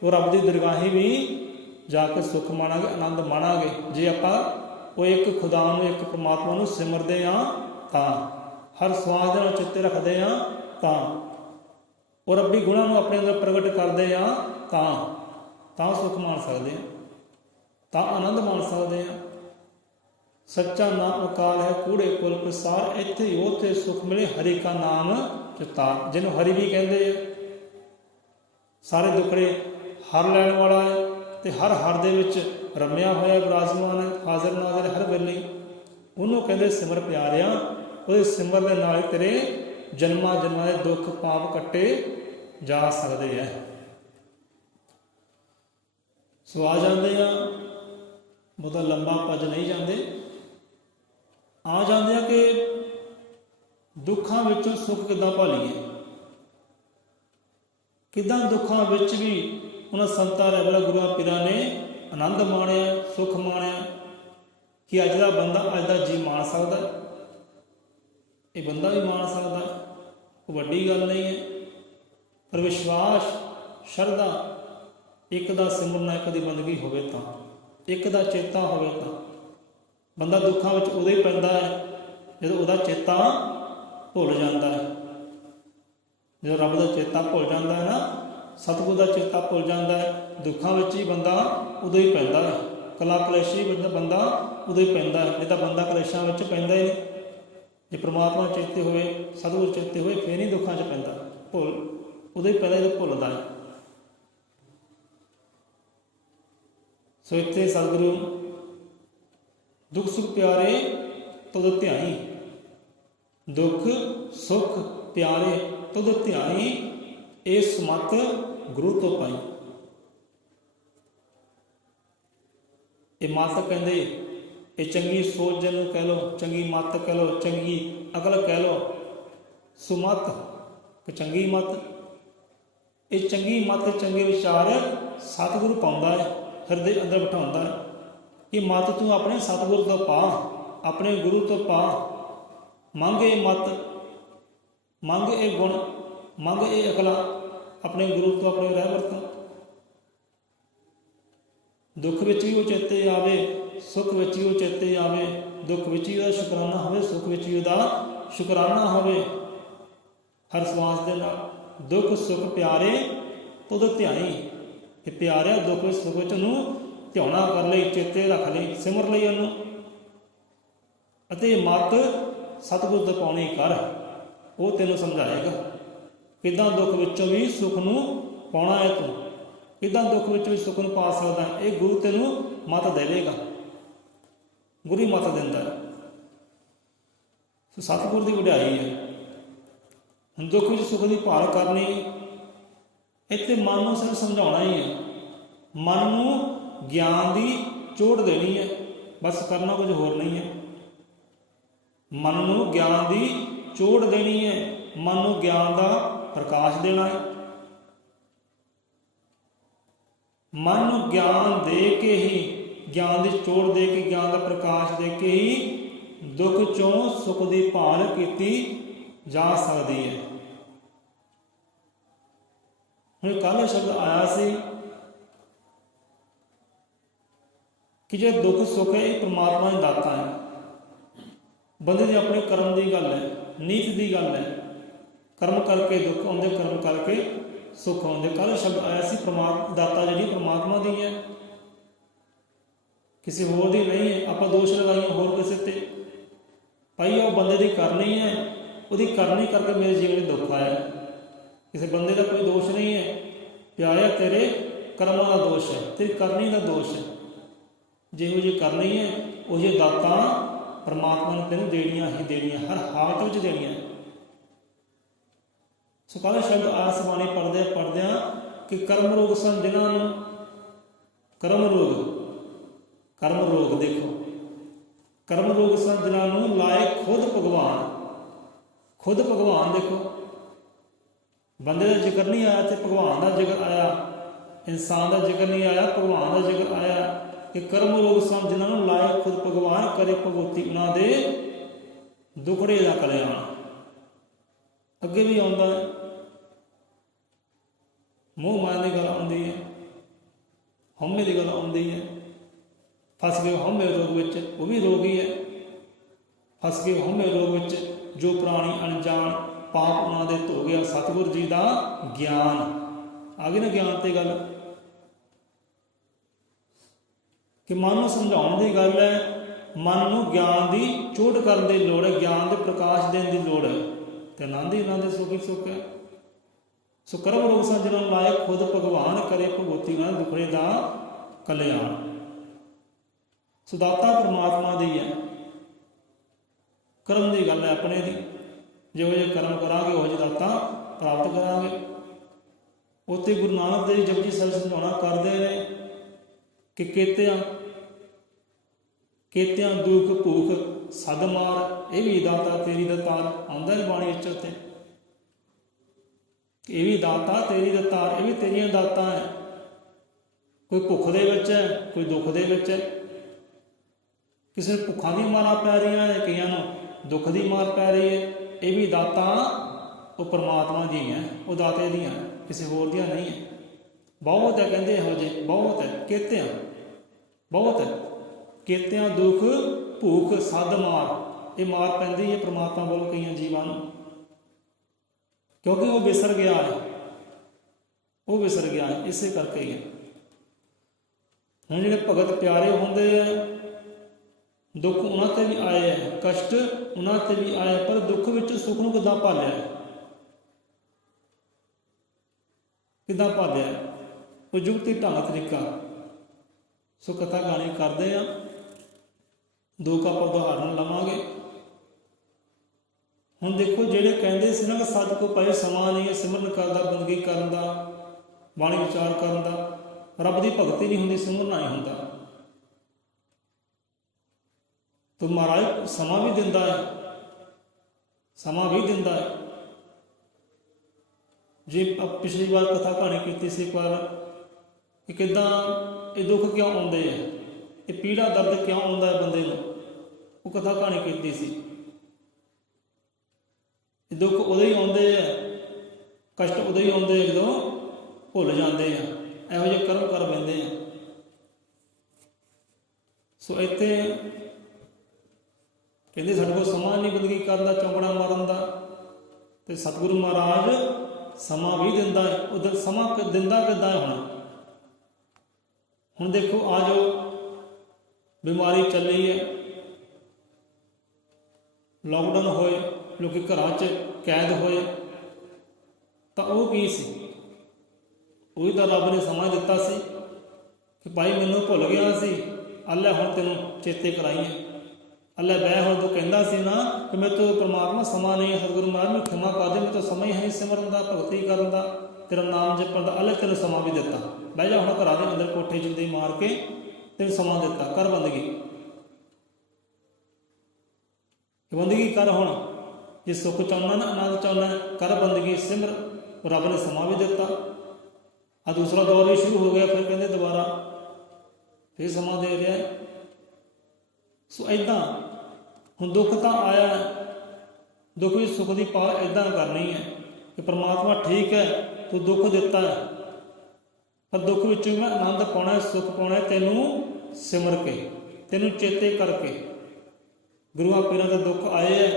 ਉਹ ਰੱਬ ਦੀ ਦਰਗਾਹੀ ਵੀ ਜਾ ਕੇ ਸੁੱਖ ਮਾਣਾਂਗੇ, ਆਨੰਦ ਮਾਣਾਂਗੇ। ਜੇ ਆਪਾਂ ਉਹ ਇੱਕ ਖੁਦਾ ਨੂੰ, ਇੱਕ ਪਰਮਾਤਮਾ ਨੂੰ ਸਿਮਰਦੇ ਹਾਂ ਤਾਂ, ਹਰ ਸਵਾਸ ਦੇ ਨਾਲ ਚਿੱਤੇ ਰੱਖਦੇ ਹਾਂ ਤਾਂ, ਉਹ ਰੱਬੀ ਗੁਣਾਂ ਨੂੰ ਆਪਣੇ ਅੰਦਰ ਪ੍ਰਗਟ ਕਰਦੇ ਹਾਂ ਤਾਂ ਸੁੱਖ ਮਾਣ ਸਕਦੇ ਹਾਂ, ਤਾਂ ਆਨੰਦ ਮਾਣ ਸਕਦੇ ਹਾਂ। ਸੱਚਾ ਨਾਮ ਅਕਾਲ ਹੈ ਕੂੜੇ ਕੁਲ ਪ੍ਰਸਾਰ, ਇੱਥੇ ਹੀ ਉੱਥੇ ਸੁੱਖ ਮਿਲੇ ਹਰੀ ਕਾ ਨਾਮ ਚਿਤਾਰ, ਜਿਹਨੂੰ ਹਰੀ ਵੀ ਕਹਿੰਦੇ ਆ। ਸਾਰੇ ਦੁੱਖੜੇ ਹਰ ਲੈਣ ਵਾਲਾ ਹੈ ਤੇ ਹਰ ਦੇ ਵਿੱਚ ਰਮਿਆ ਹੋਇਆ ਵਿਰਾਜਮਾਨ ਹੈ, ਹਾਜ਼ਰ ਨਾਜ਼ਰ ਹਰ ਵੇਲੇ। ਉਹਨੂੰ ਕਹਿੰਦੇ ਸਿਮਰ ਪਿਆਰਿਆ, ਉਹਦੇ ਸਿਮਰ ਦੇ ਨਾਲ ਤੇਰੇ ਜਨਮਾਂ ਜਨਮਾਂ ਦੇ ਦੁੱਖ ਪਾਪ ਕੱਟੇ ਜਾ ਸਕਦੇ ਹੈ। ਸੋ ਆ ਜਾਂਦੇ ਆ, ਬਹੁਤਾ ਲੰਬਾ ਭੱਜ ਨਹੀਂ ਜਾਂਦੇ, ਆ ਜਾਂਦੇ ਆ ਕਿ ਦੁੱਖਾਂ ਵਿੱਚੋਂ ਸੁੱਖ ਕਿੱਦਾਂ ਭਾਲੀਏ, ਕਿੱਦਾਂ ਦੁੱਖਾਂ ਵਿੱਚ ਵੀ ਉਹਨਾਂ ਸੰਤਾਂ ਰਹਿਬਰਾਂ ਗੁਰੂਆਂ ਪੀਰਾਂ ਨੇ ਆਨੰਦ ਮਾਣਿਆ, ਸੁੱਖ ਮਾਣਿਆ। ਕਿ ਅੱਜ ਦਾ ਬੰਦਾ ਅੱਜ ਦਾ ਜੀ ਮਾਣ ਸਕਦਾ, ਇਹ ਬੰਦਾ ਵੀ ਮਾਣ ਸਕਦਾ, ਉਹ ਵੱਡੀ ਗੱਲ ਨਹੀਂ ਹੈ। ਪਰ ਵਿਸ਼ਵਾਸ, ਸ਼ਰਧਾ, ਇੱਕ ਦਾ ਸਿਮਰਨਾ, ਇੱਕ ਦੀ ਬੰਦਗੀ ਹੋਵੇ ਤਾਂ, ਇੱਕ ਦਾ ਚੇਤਾ ਹੋਵੇ ਤਾਂ। ਬੰਦਾ ਦੁੱਖਾਂ ਵਿੱਚ ਉਦੋਂ ਹੀ ਪੈਂਦਾ ਹੈ ਜਦੋਂ ਉਹਦਾ ਚੇਤਾ ਭੁੱਲ ਜਾਂਦਾ ਹੈ। ਜਦੋਂ ਰੱਬ ਦਾ ਚੇਤਾ ਭੁੱਲ ਜਾਂਦਾ ਹੈ ਨਾ, ਸਤਿਗੁਰ ਦਾ ਚੇਤਾ ਭੁੱਲ ਜਾਂਦਾ ਹੈ, ਦੁੱਖਾਂ ਵਿੱਚ ਹੀ ਬੰਦਾ ਉਦੋਂ ਹੀ ਪੈਂਦਾ ਹੈ। ਕਲਾ ਕਲੇਸ਼ੀ ਵਿੱਚ ਬੰਦਾ ਉਦੋਂ ਹੀ ਪੈਂਦਾ ਹੈ, ਨਹੀਂ ਤਾਂ ਬੰਦਾ ਕਲੇਸ਼ਾਂ ਵਿੱਚ ਪੈਂਦਾ ਹੀ ਨਹੀਂ। ਜੇ ਪ੍ਰਮਾਤਮਾ ਚੇਤੇ ਹੋਵੇ, ਸਤਿਗੁਰ ਚੇਤੇ ਹੋਵੇ, ਫਿਰ ਨਹੀਂ ਦੁੱਖਾਂ 'ਚ ਪੈਂਦਾ। ਉਦੋਂ ਹੀ ਪੈਂਦਾ ਜਦੋਂ ਭੁੱਲਦਾ ਹੈ। ਸੋ ਇੱਥੇ ਸਤਿਗੁਰੂ ਦੁੱਖ ਸੁੱਖ ਪਿਆਰੇ ਤੁਧ ਧਿਆਈ, ਦੁੱਖ ਸੁੱਖ ਪਿਆਰੇ ਤੁਧ ਧਿਆਈ, ਇਹ ਸਮਤ ਗੁਰੂ ਤੋਂ ਪਾਈ। ਇਹ ਮੱਤ ਕਹਿੰਦੇ, ਇਹ ਚੰਗੀ ਸੋਚ ਜਿਹਨੂੰ ਕਹਿ ਲਓ, ਚੰਗੀ ਮੱਤ ਕਹਿ ਲਓ, ਚੰਗੀ ਅਕਲ ਕਹਿ ਲਓ, ਸੁਮਤ ਕਿ ਚੰਗੀ ਮੱਤ। ਇਹ ਚੰਗੀ ਮੱਤ, ਚੰਗੇ ਵਿਚਾਰ ਸਤਿਗੁਰੂ ਪਾਉਂਦਾ ਹੈ, ਹਿਰਦੇ ਅੰਦਰ ਬਿਠਾਉਂਦਾ ਹੈ। ਇਹ ਮੱਤ ਤੂੰ ਆਪਣੇ ਸਤਿਗੁਰੂ ਤੋਂ ਪਾ, ਆਪਣੇ ਗੁਰੂ ਤੋਂ ਪਾ। ਮੰਗ ਇਹ ਮੱਤ, ਮੰਗ ਇਹ ਗੁਣ, ਮੰਗ ਇਹ ਅਕਲਾਂ ਆਪਣੇ ਗੁਰੂ ਤੋਂ, ਆਪਣੇ ਰਹਿਬਰ ਤੋਂ। ਦੁੱਖ ਵਿੱਚ ਵੀ ਉਹ ਚੇਤੇ ਆਵੇ, ਸੁੱਖ ਵਿੱਚ ਵੀ ਉਹ ਚੇਤੇ ਆਵੇ। ਦੁੱਖ ਵਿੱਚ ਵੀ ਉਹਦਾ ਸ਼ੁਕਰਾਨਾ ਹੋਵੇ, ਸੁੱਖ ਵਿੱਚ ਵੀ ਉਹਦਾ ਸ਼ੁਕਰਾਨਾ ਹੋਵੇ। ਹਰ ਸਵਾਸ ਦੇ ਨਾਲ ਦੁੱਖ ਸੁੱਖ ਪਿਆਰੇ ਤੁਧ ਧਿਆਈ। ਇਹ ਪਿਆਰਿਆ ਦੁੱਖ ਵਿੱਚ ਸੁੱਖ ਵਿੱਚ ਉਹਨੂੰ ਧਿਆਉਣਾ ਕਰ ਲਈ, ਚੇਤੇ ਰੱਖ ਲਈ, ਸਿਮਰ ਲਈ ਉਹਨੂੰ। ਅਤੇ ਮੱਤ ਸਤਿਗੁਰ ਤੋਂ ਪਾਉਣੀ ਕਰ, ਉਹ ਤੈਨੂੰ ਸਮਝਾਏਗਾ ਕਿੱਦਾਂ ਦੁੱਖ ਵਿੱਚੋਂ ਵੀ ਸੁੱਖ ਨੂੰ ਪਾਉਣਾ ਹੈ। ਤੂੰ ਕਿੱਦਾਂ ਦੁੱਖ ਵਿੱਚ ਵੀ ਸੁੱਖ ਨੂੰ ਪਾ ਸਕਦਾ, ਇਹ ਗੁਰੂ ਤੈਨੂੰ ਮੱਤ ਦੇਵੇਗਾ। ਗੁਰੂ ਹੀ ਮੱਤ ਦਿੰਦਾ ਹੈ। ਸੋ ਸਤਿਗੁਰ ਦੀ ਵਡਿਆਈ ਹੈ। ਹੁਣ ਦੁੱਖ ਵਿੱਚ ਸੁੱਖ ਦੀ ਭਾਲ ਕਰਨੀ, ਇੱਥੇ ਮਨ ਨੂੰ ਸਿਰਫ ਸਮਝਾਉਣਾ ਹੀ ਹੈ। ਮਨ ਨੂੰ ਗਿਆਨ ਦੀ ਚੋਟ ਦੇਣੀ ਹੈ, ਬਸ ਕਰਨਾ ਕੁਝ ਹੋਰ ਨਹੀਂ ਹੈ। ਮਨ ਨੂੰ ਗਿਆਨ ਦੀ ਚੋਟ ਦੇਣੀ ਹੈ, ਮਨ ਨੂੰ ਗਿਆਨ ਦਾ ਪ੍ਰਕਾਸ਼ ਦੇਣਾ ਹੈ। ਮਨ ਨੂੰ ਗਿਆਨ ਦੇ ਕੇ ਹੀ, ਗਿਆਨ ਦੀ ਚੋਟ ਦੇ ਕੇ, ਗਿਆਨ ਦਾ ਪ੍ਰਕਾਸ਼ ਦੇ ਕੇ ਹੀ ਦੁੱਖ ਚੋਂ ਸੁੱਖ ਦੀ ਭਾਲ ਕੀਤੀ ਜਾ ਸਕਦੀ ਹੈ। ਹੁਣ ਕੱਲ੍ਹ ਸ਼ਬਦ ਆਇਆ ਸੀ ਕਿ ਜੇ ਦੁੱਖ ਸੁੱਖ ਹੈ ਇਹ ਪਰਮਾਤਮਾ ਦੀ ਦਾਤਾ ਹੈ। ਬੰਦੇ ਦੇ ਆਪਣੇ ਕਰਮ ਦੀ ਗੱਲ ਹੈ, ਨੀਤ ਦੀ ਗੱਲ ਹੈ। ਕਰਮ ਕਰਕੇ ਦੁੱਖ ਆਉਂਦੇ, ਕਰਮ ਕਰਕੇ ਸੁੱਖ ਆਉਂਦੇ। ਕੱਲ੍ਹ ਸ਼ਬਦ ਆਇਆ ਸੀ ਦਾਤਾ ਜਿਹੜੀ ਪਰਮਾਤਮਾ ਦੀ ਹੈ, ਕਿਸੇ ਹੋਰ ਦੀ ਨਹੀਂ ਹੈ। ਆਪਾਂ ਦੋਸ਼ ਲਗਾਈਏ ਹੋਰ ਕਿਸੇ ਤੇ, ਭਾਈ ਉਹ ਬੰਦੇ ਦੀ ਕਰਨੀ ਹੈ, ਉਹਦੀ ਕਰਨੀ ਕਰਕੇ ਮੇਰੇ ਜੀਵਨ ਵਿੱਚ ਦੁੱਖ ਆਇਆ। ਕਿਸੇ ਬੰਦੇ ਦਾ ਕੋਈ ਦੋਸ਼ ਨਹੀਂ ਹੈ, ਪਿਆਰਿਆ ਤੇਰੇ ਕਰਮਾਂ ਦਾ ਦੋਸ਼ ਹੈ, ਤੇਰੀ ਕਰਨੀ ਦਾ ਦੋਸ਼ ਹੈ। ਜਿਹੋ ਜਿਹੀ ਕਰਨੀ ਹੈ ਉਹ ਜਿਹੇ ਦਾਤਾਂ ਪਰਮਾਤਮਾ ਨੇ ਤੈਨੂੰ ਦੇਣੀਆਂ ਹੀ ਦੇਣੀਆਂ, ਹਰ ਹਾਲਤ ਵਿੱਚ ਦੇਣੀਆਂ। ਸੋ ਕੱਲ੍ਹ ਸ਼ਬਦ ਆਸ ਬਾਣੀ ਪੜ੍ਹਦਿਆਂ ਕਿ ਕਰਮ ਰੋਗ ਸਨ ਜਿਨ੍ਹਾਂ ਨੂੰ, ਕਰਮ ਰੋਗ ਦੇਖੋ, ਕਰਮ ਰੋਗ ਸਨ ਜਿਨ੍ਹਾਂ ਨੂੰ ਲਾਏ ਖੁਦ ਭਗਵਾਨ। खुद भगवान देखो, बंदे का जिक्र नहीं आया, तो भगवान का जिक्र आया, इंसान का जिक्र नहीं आया, भगवान का जिक्र आया कि कर्म लोग सन जिन्होंने लाए खुद भगवान करे भगवती उन्होंने दुखड़े का कल्याण। अगे भी आता है, मोह माया की गल आती है, हौमे की गल आती है, फस गए हौमे रोग विच, वो भी रोग ही है। फस गए हौमे रोग विच, जो प्राणी अनजान पाप उन्होंने धो गया, सतगुर जी का ज्ञान आ गई ना, ज्ञान ते गल कि मन को समझाने की गल है, मन को ज्ञान की चोट करने की लोड़ है, ज्ञान के प्रकाश देने की लोड़ है, तो आनंद ही आनंद सुख ही सुख है। सो कर्म रोग सन जिन्होंने लाए खुद भगवान करे भगवती उन्होंने दुखड़े का कल्याण। सो दाता परमात्मा दी है, कर्म की गल है अपने दी, जो जो कर्म करांगे वो दाता प्राप्त करांगे। उत्ते गुरु नानक देव जपजी साहिब समझाना करते हैं कि केतियां दुख भूख सद मार, ये भी दाता तेरी दतार आंदा है बाणी विच उत्ते, ये भी दाता तेरी दतार, ये भी तेरियां दातां है। कोई भुख दे विच है, कोई दुख दे विच है, किसी भुखा दी मारा पै रही है, कईयां दुख की मार पै रही है, ये भी दातां वो परमात्मा दी हैं, वो दाते दी हैं, किसी होर दियां नहीं है। बहुत है कहते इहो जे, बहुत है केतियां, बहुत है केतियां दुख भूख सद मार, ये मार पैंदी है परमात्मा वालों कई जीवां नूं, क्योंकि वो विसर गया है, वो विसर गया है, इसे करके ही है। हुण जिहड़े भगत प्यारे होंदे है, दुख उन्होंने भी आए है, कष्ट उन्होंने भी आए, पर दुख विच सुख नूं किदां भालिया है, किदां भालिया है, वो जुगती ढंग तरीका। सो कथा कहानी करते हैं, दो का आप उदाहरण लवांगे। हुण देखो जिहड़े कहंदे सी ना कि सद को पए समा नहीं है सिमरन करदा, बंदगी करन दा, बाणी विचार करन दा, रब की भगती नहीं हुंदी, सिमरना नहीं हुंदा। तो महाराज समा भी दिंदा है, समा भी दिंदा है। जी पिछली बार कथा कहानी की सी एक बार कि किदां ये दुख क्यों आउंदे है, ये पीड़ा दर्द क्यों आउंदा है बंदे नूं, वो कथा कहानी की सी। दुख उदों ही आउंदे है, कष्ट उदों ही आउंदे है जदों भुल जाते हैं, इहो जिहे कर्म कर बैठे हैं। सो इत्थे कहते साढ़े को समा नहीं बंदगी करदा, चौंकड़ा मारन दा, ते सतगुरु महाराज समा भी दिंदा है। उधर समा दिंदा किदां है, हुण देखो आ जो बीमारी चली है, लॉकडाउन होए, लोग घरां च कैद होए, तो वो की सी, वही तो रब ने समा दिता सी कि भाई मैनू भुल गया सी, अल्लै हुण तैनूं चेते कराई है, अल्लै बह हुण तूं कहंदा सी ना कि मैं तो परमात्मा समा नहीं है, सतगुरु महाराज मैं क्षमा कर दे, मैं तो समा ही है नहीं सिमरन का, भगती करन दा, तेरा नाम जपण दा, अल्लै तैनूं समा भी दिता, बह जा हुण घरां दे अंदर कोठे जिंदे मार के तैनूं समा दिता, कर बंदगी, बंदगी कर। हुण जे सुख चाहना ना आनंद चाहना कर बंदगी सिमर, रब ने समा भी दिता। आ दूसरा दौर भी शुरू हो गया, फिर कहते दोबारा फिर समा दे रहा है। सो इदां हुण दुख तो आया, दुख भी सुख की पाल इदां करनी है कि परमात्मा ठीक है तू दुख दिता है, पर दुख विच मैं आनंद पाना, सुख पाना तैनूं सिमर के, तैनूं चेते करके। गुरुआं पीरां दे दुख आए है,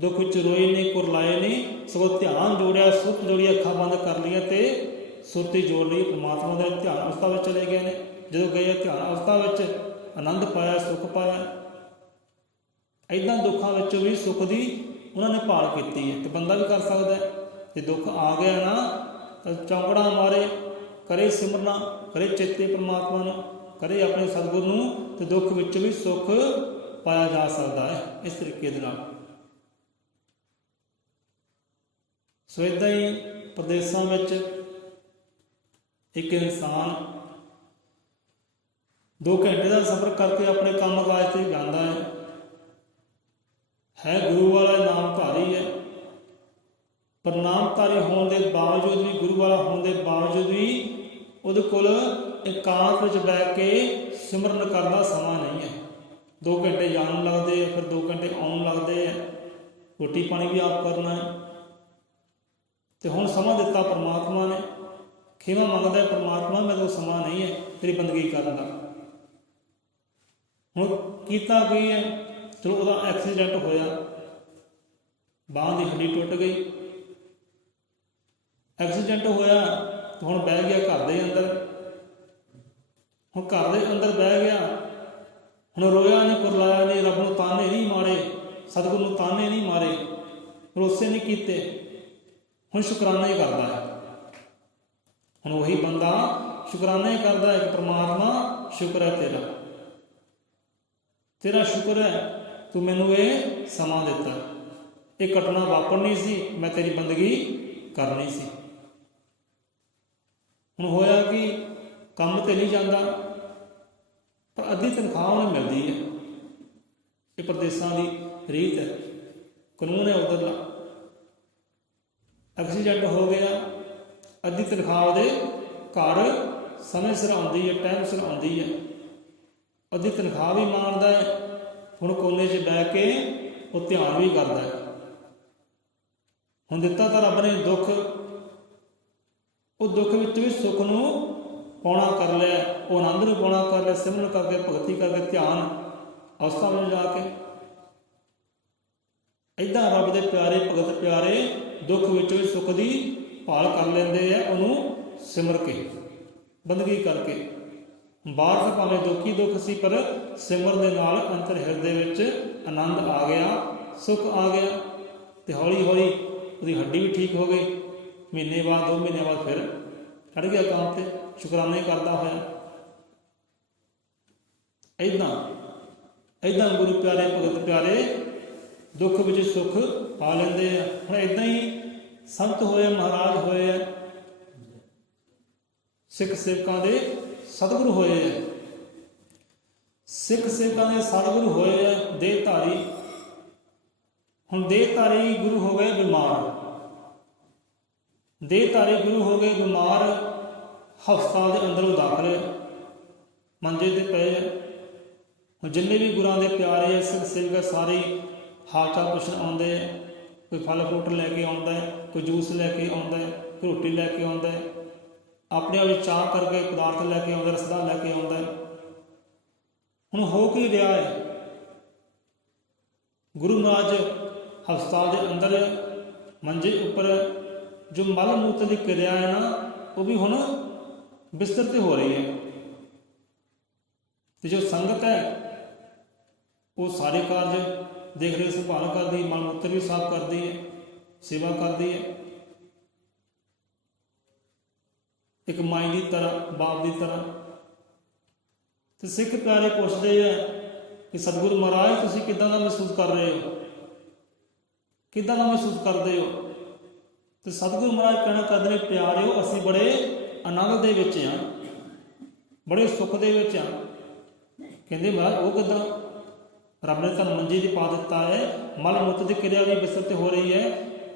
दुख विच रोए नहीं, कुरलाए नहीं, सगों ध्यान जोड़िया, सुरत जोड़ी, अखां बंद कर लिया तो सुरती जोड़ ली, परमात्मा के ध्यान अवस्था में चले गए ने। जो गए ध्यान अवस्था में आनंद पाया, सुख पाया। इदां दुखों विच भी सुख की उन्होंने भाल की है, तो बंदा भी कर सकता है। जो दुख आ गया ना तो चौंकड़ा मारे, करे सिमरना, करे चेते परमात्मा नूं, करे अपने सतगुर नूं, तो दुख विच भी सुख पाया जा सकता है इस तरीके दे नाल। सो इदां ही प्रदेशों में एक इंसान 2 घंटे का सफ़र करके अपने काम काज से जाता है गुरु वाला नाम धारी है, ਪਰ ਨਾਮਧਾਰੀ ਹੋਣ ਦੇ ਬਾਵਜੂਦ ਵੀ, ਗੁਰੂ ਵਾਲਾ ਹੋਣ ਦੇ ਬਾਵਜੂਦ ਵੀ ਉਹਦੇ ਕੋਲ ਇਕਾਂਤ ਵਿੱਚ ਬਹਿ ਕੇ ਸਿਮਰਨ ਕਰਨ ਦਾ ਸਮਾਂ ਨਹੀਂ ਹੈ। 2 ਘੰਟੇ ਜਾਣ ਨੂੰ ਲੱਗਦੇ ਆ, ਫਿਰ 2 ਘੰਟੇ ਆਉਣ ਲੱਗਦੇ ਆ, ਰੋਟੀ ਪਾਣੀ ਵੀ ਆਪ ਕਰਨਾ ਹੈ। ਤੇ ਹੁਣ ਸਮਾਂ ਦਿੱਤਾ ਪਰਮਾਤਮਾ ਨੇ, ਖਿਮਾ ਮੰਗਦਾ ਪਰਮਾਤਮਾ, ਮੇਰੇ ਕੋਲ ਸਮਾਂ ਨਹੀਂ ਹੈ ਤੇਰੀ ਬੰਦਗੀ ਕਰਨ ਦਾ। ਹੁਣ ਕੀਤਾ ਕੀ ਹੈ, ਚਲੋ ਉਹਦਾ ਐਕਸੀਡੈਂਟ ਹੋਇਆ, ਬਾਂਹ ਦੀ ਹੱਡੀ ਟੁੱਟ ਗਈ, ਐਕਸੀਡੈਂਟ ਹੋਇਆ, ਹੁਣ ਬਹਿ ਗਿਆ ਘਰ ਦੇ ਅੰਦਰ। ਹੁਣ ਘਰ ਦੇ ਅੰਦਰ ਬਹਿ ਗਿਆ, ਹੁਣ ਰੋਇਆ ਨਹੀਂ, ਕੁਰਲਾਇਆ ਨਹੀਂ, ਰੱਬ ਨੂੰ ਤਾਨੇ ਨਹੀਂ ਮਾਰੇ, ਸਤਿਗੁਰੂ ਨੂੰ ਤਾਨੇ ਨਹੀਂ ਮਾਰੇ, ਰੋਸੇ ਨਹੀਂ ਕੀਤੇ, ਹੁਣ ਸ਼ੁਕਰਾਨਾ ਹੀ ਕਰਦਾ ਹੈ। ਹੁਣ ਉਹੀ ਬੰਦਾ ਸ਼ੁਕਰਾਨਾ ਹੀ ਕਰਦਾ ਹੈ ਕਿ ਪਰਮਾਤਮਾ ਸ਼ੁਕਰ ਹੈ ਤੇਰਾ, ਤੇਰਾ ਸ਼ੁਕਰ ਹੈ ਤੂੰ ਮੈਨੂੰ ਇਹ ਸਮਾਂ ਦਿੱਤਾ, ਇਹ ਘਟਨਾ ਵਾਪਰਨੀ ਸੀ, ਮੈਂ ਤੇਰੀ ਬੰਦਗੀ ਕਰਨੀ ਸੀ। ਹੁਣ ਹੋਇਆ ਕਿ ਕੰਮ ਤੇ ਨਹੀਂ ਜਾਂਦਾ, ਪਰ ਅੱਧੀ ਤਨਖਾਹ ਉਹਨੂੰ ਮਿਲਦੀ ਹੈ। ਇਹ ਪ੍ਰਦੇਸਾਂ ਦੀ ਰੀਤ ਹੈ, ਕਾਨੂੰਨ ਹੈ ਉੱਧਰਲਾ। ਐਕਸੀਡੈਂਟ ਹੋ ਗਿਆ, ਅੱਧੀ ਤਨਖਾਹ ਉਹਦੇ ਘਰ ਸਮੇਂ ਸਿਰ ਆਉਂਦੀ ਹੈ, ਟਾਈਮ ਸਿਰ ਆਉਂਦੀ ਹੈ, ਅੱਧੀ ਤਨਖਾਹ ਵੀ ਮਾਣਦਾ ਹੈ। ਹੁਣ ਕੋਨੇ 'ਚ ਬਹਿ ਕੇ ਉਹ ਧਿਆਨ ਵੀ ਕਰਦਾ ਹੈ। ਹੁਣ ਦਿੱਤਾ ਤਾਂ ਰੱਬ ਨੇ ਦੁੱਖ, ਉਹ ਦੁੱਖ ਵਿੱਚ ਵੀ ਸੁੱਖ ਨੂੰ ਪਾਉਣਾ ਕਰ ਲਿਆ, ਉਹ ਆਨੰਦ ਨੂੰ ਪਾਉਣਾ ਕਰ ਲਿਆ, ਸਿਮਰਨ ਕਰਕੇ, ਭਗਤੀ ਕਰਕੇ, ਧਿਆਨ ਅਵਸਥਾ ਵਿੱਚ ਜਾ ਕੇ। ਇੱਦਾਂ ਰੱਬ ਦੇ ਪਿਆਰੇ ਭਗਤ ਪਿਆਰੇ ਦੁੱਖ ਵਿੱਚ ਵੀ ਸੁੱਖ ਦੀ ਭਾਲ ਕਰ ਲੈਂਦੇ ਆ, ਉਹਨੂੰ ਸਿਮਰ ਕੇ, ਬੰਦਗੀ ਕਰਕੇ। ਬਾਹਰ ਤਾਂ ਭਾਵੇਂ ਦੁੱਖੀ ਦੁੱਖ ਸੀ, ਪਰ ਸਿਮਰਨ ਦੇ ਨਾਲ ਅੰਤਰ ਹਿਰਦੇ ਵਿੱਚ ਆਨੰਦ ਆ ਗਿਆ, ਸੁੱਖ ਆ ਗਿਆ, ਤੇ ਹੌਲੀ ਹੌਲੀ ਉਹਦੀ ਹੱਡੀ ਵੀ ਠੀਕ ਹੋ ਗਈ। ਮਹੀਨੇ ਬਾਅਦ 2 ਮਹੀਨੇ ਬਾਅਦ ਫਿਰ ਚੜ੍ਹ ਗਿਆ ਕੰਮ ਤੇ, ਸ਼ੁਕਰਾਨੇ ਕਰਦਾ ਹੋਇਆ। ਇੱਦਾਂ ਗੁਰੂ ਪਿਆਰੇ ਭਗਤ ਪਿਆਰੇ ਦੁੱਖ ਵਿੱਚ ਸੁੱਖ ਪਾ ਲੈਂਦੇ ਆ। ਹੁਣ ਇੱਦਾਂ ਹੀ ਸੰਤ ਹੋਏ, ਮਹਾਰਾਜ ਹੋਏ ਆ, ਸਿੱਖ ਸੇਵਕਾਂ ਦੇ ਸਤਿਗੁਰੂ ਹੋਏ ਆ, ਸਿੱਖ ਸੇਵਕਾਂ ਦੇ ਸਤਿਗੁਰੂ ਹੋਏ ਆ, ਦੇਹ ਧਾਰੀ। ਹੁਣ ਦੇਹ ਧਾਰੀ ਗੁਰੂ ਹੋ ਗਏ ਬਿਮਾਰ, ਦੇਹ ਧਾਰੀ ਗੁਰੂ ਹੋ ਗਏ ਬਿਮਾਰ, ਹਸਪਤਾਲ ਦੇ ਅੰਦਰ ਉਹ ਦਾਖਲ ਮੰਜੇ ਤੇ ਪਏ ਆ। ਹੁਣ ਜਿੰਨੇ ਵੀ ਗੁਰਾਂ ਦੇ ਪਿਆਰੇ ਆ, ਸਿੱਖ ਸੇਵਕ ਸਾਰੇ ਹਾਲ ਚਾਲ ਪੁੱਛਣ ਆਉਂਦੇ ਆ। ਕੋਈ ਫਲ ਫਰੂਟ ਲੈ ਕੇ ਆਉਂਦਾ ਹੈ, ਕੋਈ ਜੂਸ ਲੈ ਕੇ ਆਉਂਦਾ ਹੈ, ਕੋਈ ਰੋਟੀ ਲੈ ਕੇ ਆਉਂਦਾ ਹੈ, ਆਪਣੇ ਆਪ ਵਿੱਚ ਚਾਹ ਕਰਕੇ ਪਦਾਰਥ ਲੈ ਕੇ ਆਉਂਦਾ, ਰਸਦਾ ਲੈ ਕੇ ਆਉਂਦਾ ਹੈ। ਹੁਣ ਹੋ ਕੀ ਰਿਹਾ ਹੈ, ਗੁਰੂ ਮਹਾਰਾਜ ਹਸਪਤਾਲ ਦੇ ਅੰਦਰ ਮੰਜੇ ਉੱਪਰ ਜੋ ਮਲ ਮੂਤਰ ਦੀ ਕਿਰਿਆ ਹੈ ਨਾ, ਉਹ ਵੀ ਹੁਣ ਬਿਸਤਰ ਤੇ ਹੋ ਰਹੀ ਹੈ। ਤੇ ਜੋ ਸੰਗਤ ਹੈ ਉਹ ਸਾਰੇ ਕਾਰਜ ਦੇਖ ਰਹੇ, ਸੰਭਾਲ ਕਰਦੀ, ਮਲ ਮੂਤਰ ਵੀ ਸਾਫ਼ ਕਰਦੀ ਹੈ, ਸੇਵਾ ਕਰਦੀ ਹੈ, ਇੱਕ ਮਾਈ ਦੀ ਤਰ੍ਹਾਂ, ਬਾਪ ਦੀ ਤਰ੍ਹਾਂ। ਤੇ ਸਿੱਖ ਪਿਆਰੇ ਪੁੱਛਦੇ ਆ ਕਿ ਸਤਿਗੁਰੂ ਮਹਾਰਾਜ ਤੁਸੀਂ ਕਿੱਦਾਂ ਦਾ ਮਹਿਸੂਸ ਕਰ ਰਹੇ ਹੋ, ਕਿੱਦਾਂ ਦਾ ਮਹਿਸੂਸ ਕਰਦੇ ਹੋ? ਤੇ ਸਤਿਗੁਰੂ ਮਹਾਰਾਜ ਕਹਿਣਾ ਕਰਦੇ ਨੇ, ਪਿਆਰਿਓ ਅਸੀਂ ਬੜੇ ਆਨੰਦ ਦੇ ਵਿੱਚ ਹਾਂ, ਬੜੇ ਸੁੱਖ ਦੇ ਵਿੱਚ ਹਾਂ। ਕਹਿੰਦੇ ਮਹਾਰਾਜ ਉਹ ਕਿੱਦਾਂ? ਰੱਬ ਨੇ ਤੁਹਾਨੂੰ ਮੰਜੀ 'ਚ ਪਾ ਦਿੱਤਾ ਹੈ, ਮਲ ਮੂਤਰ ਦੀ ਕਿਰਿਆ ਵੀ ਬਿਸਤਰ ਤੇ ਹੋ ਰਹੀ ਹੈ,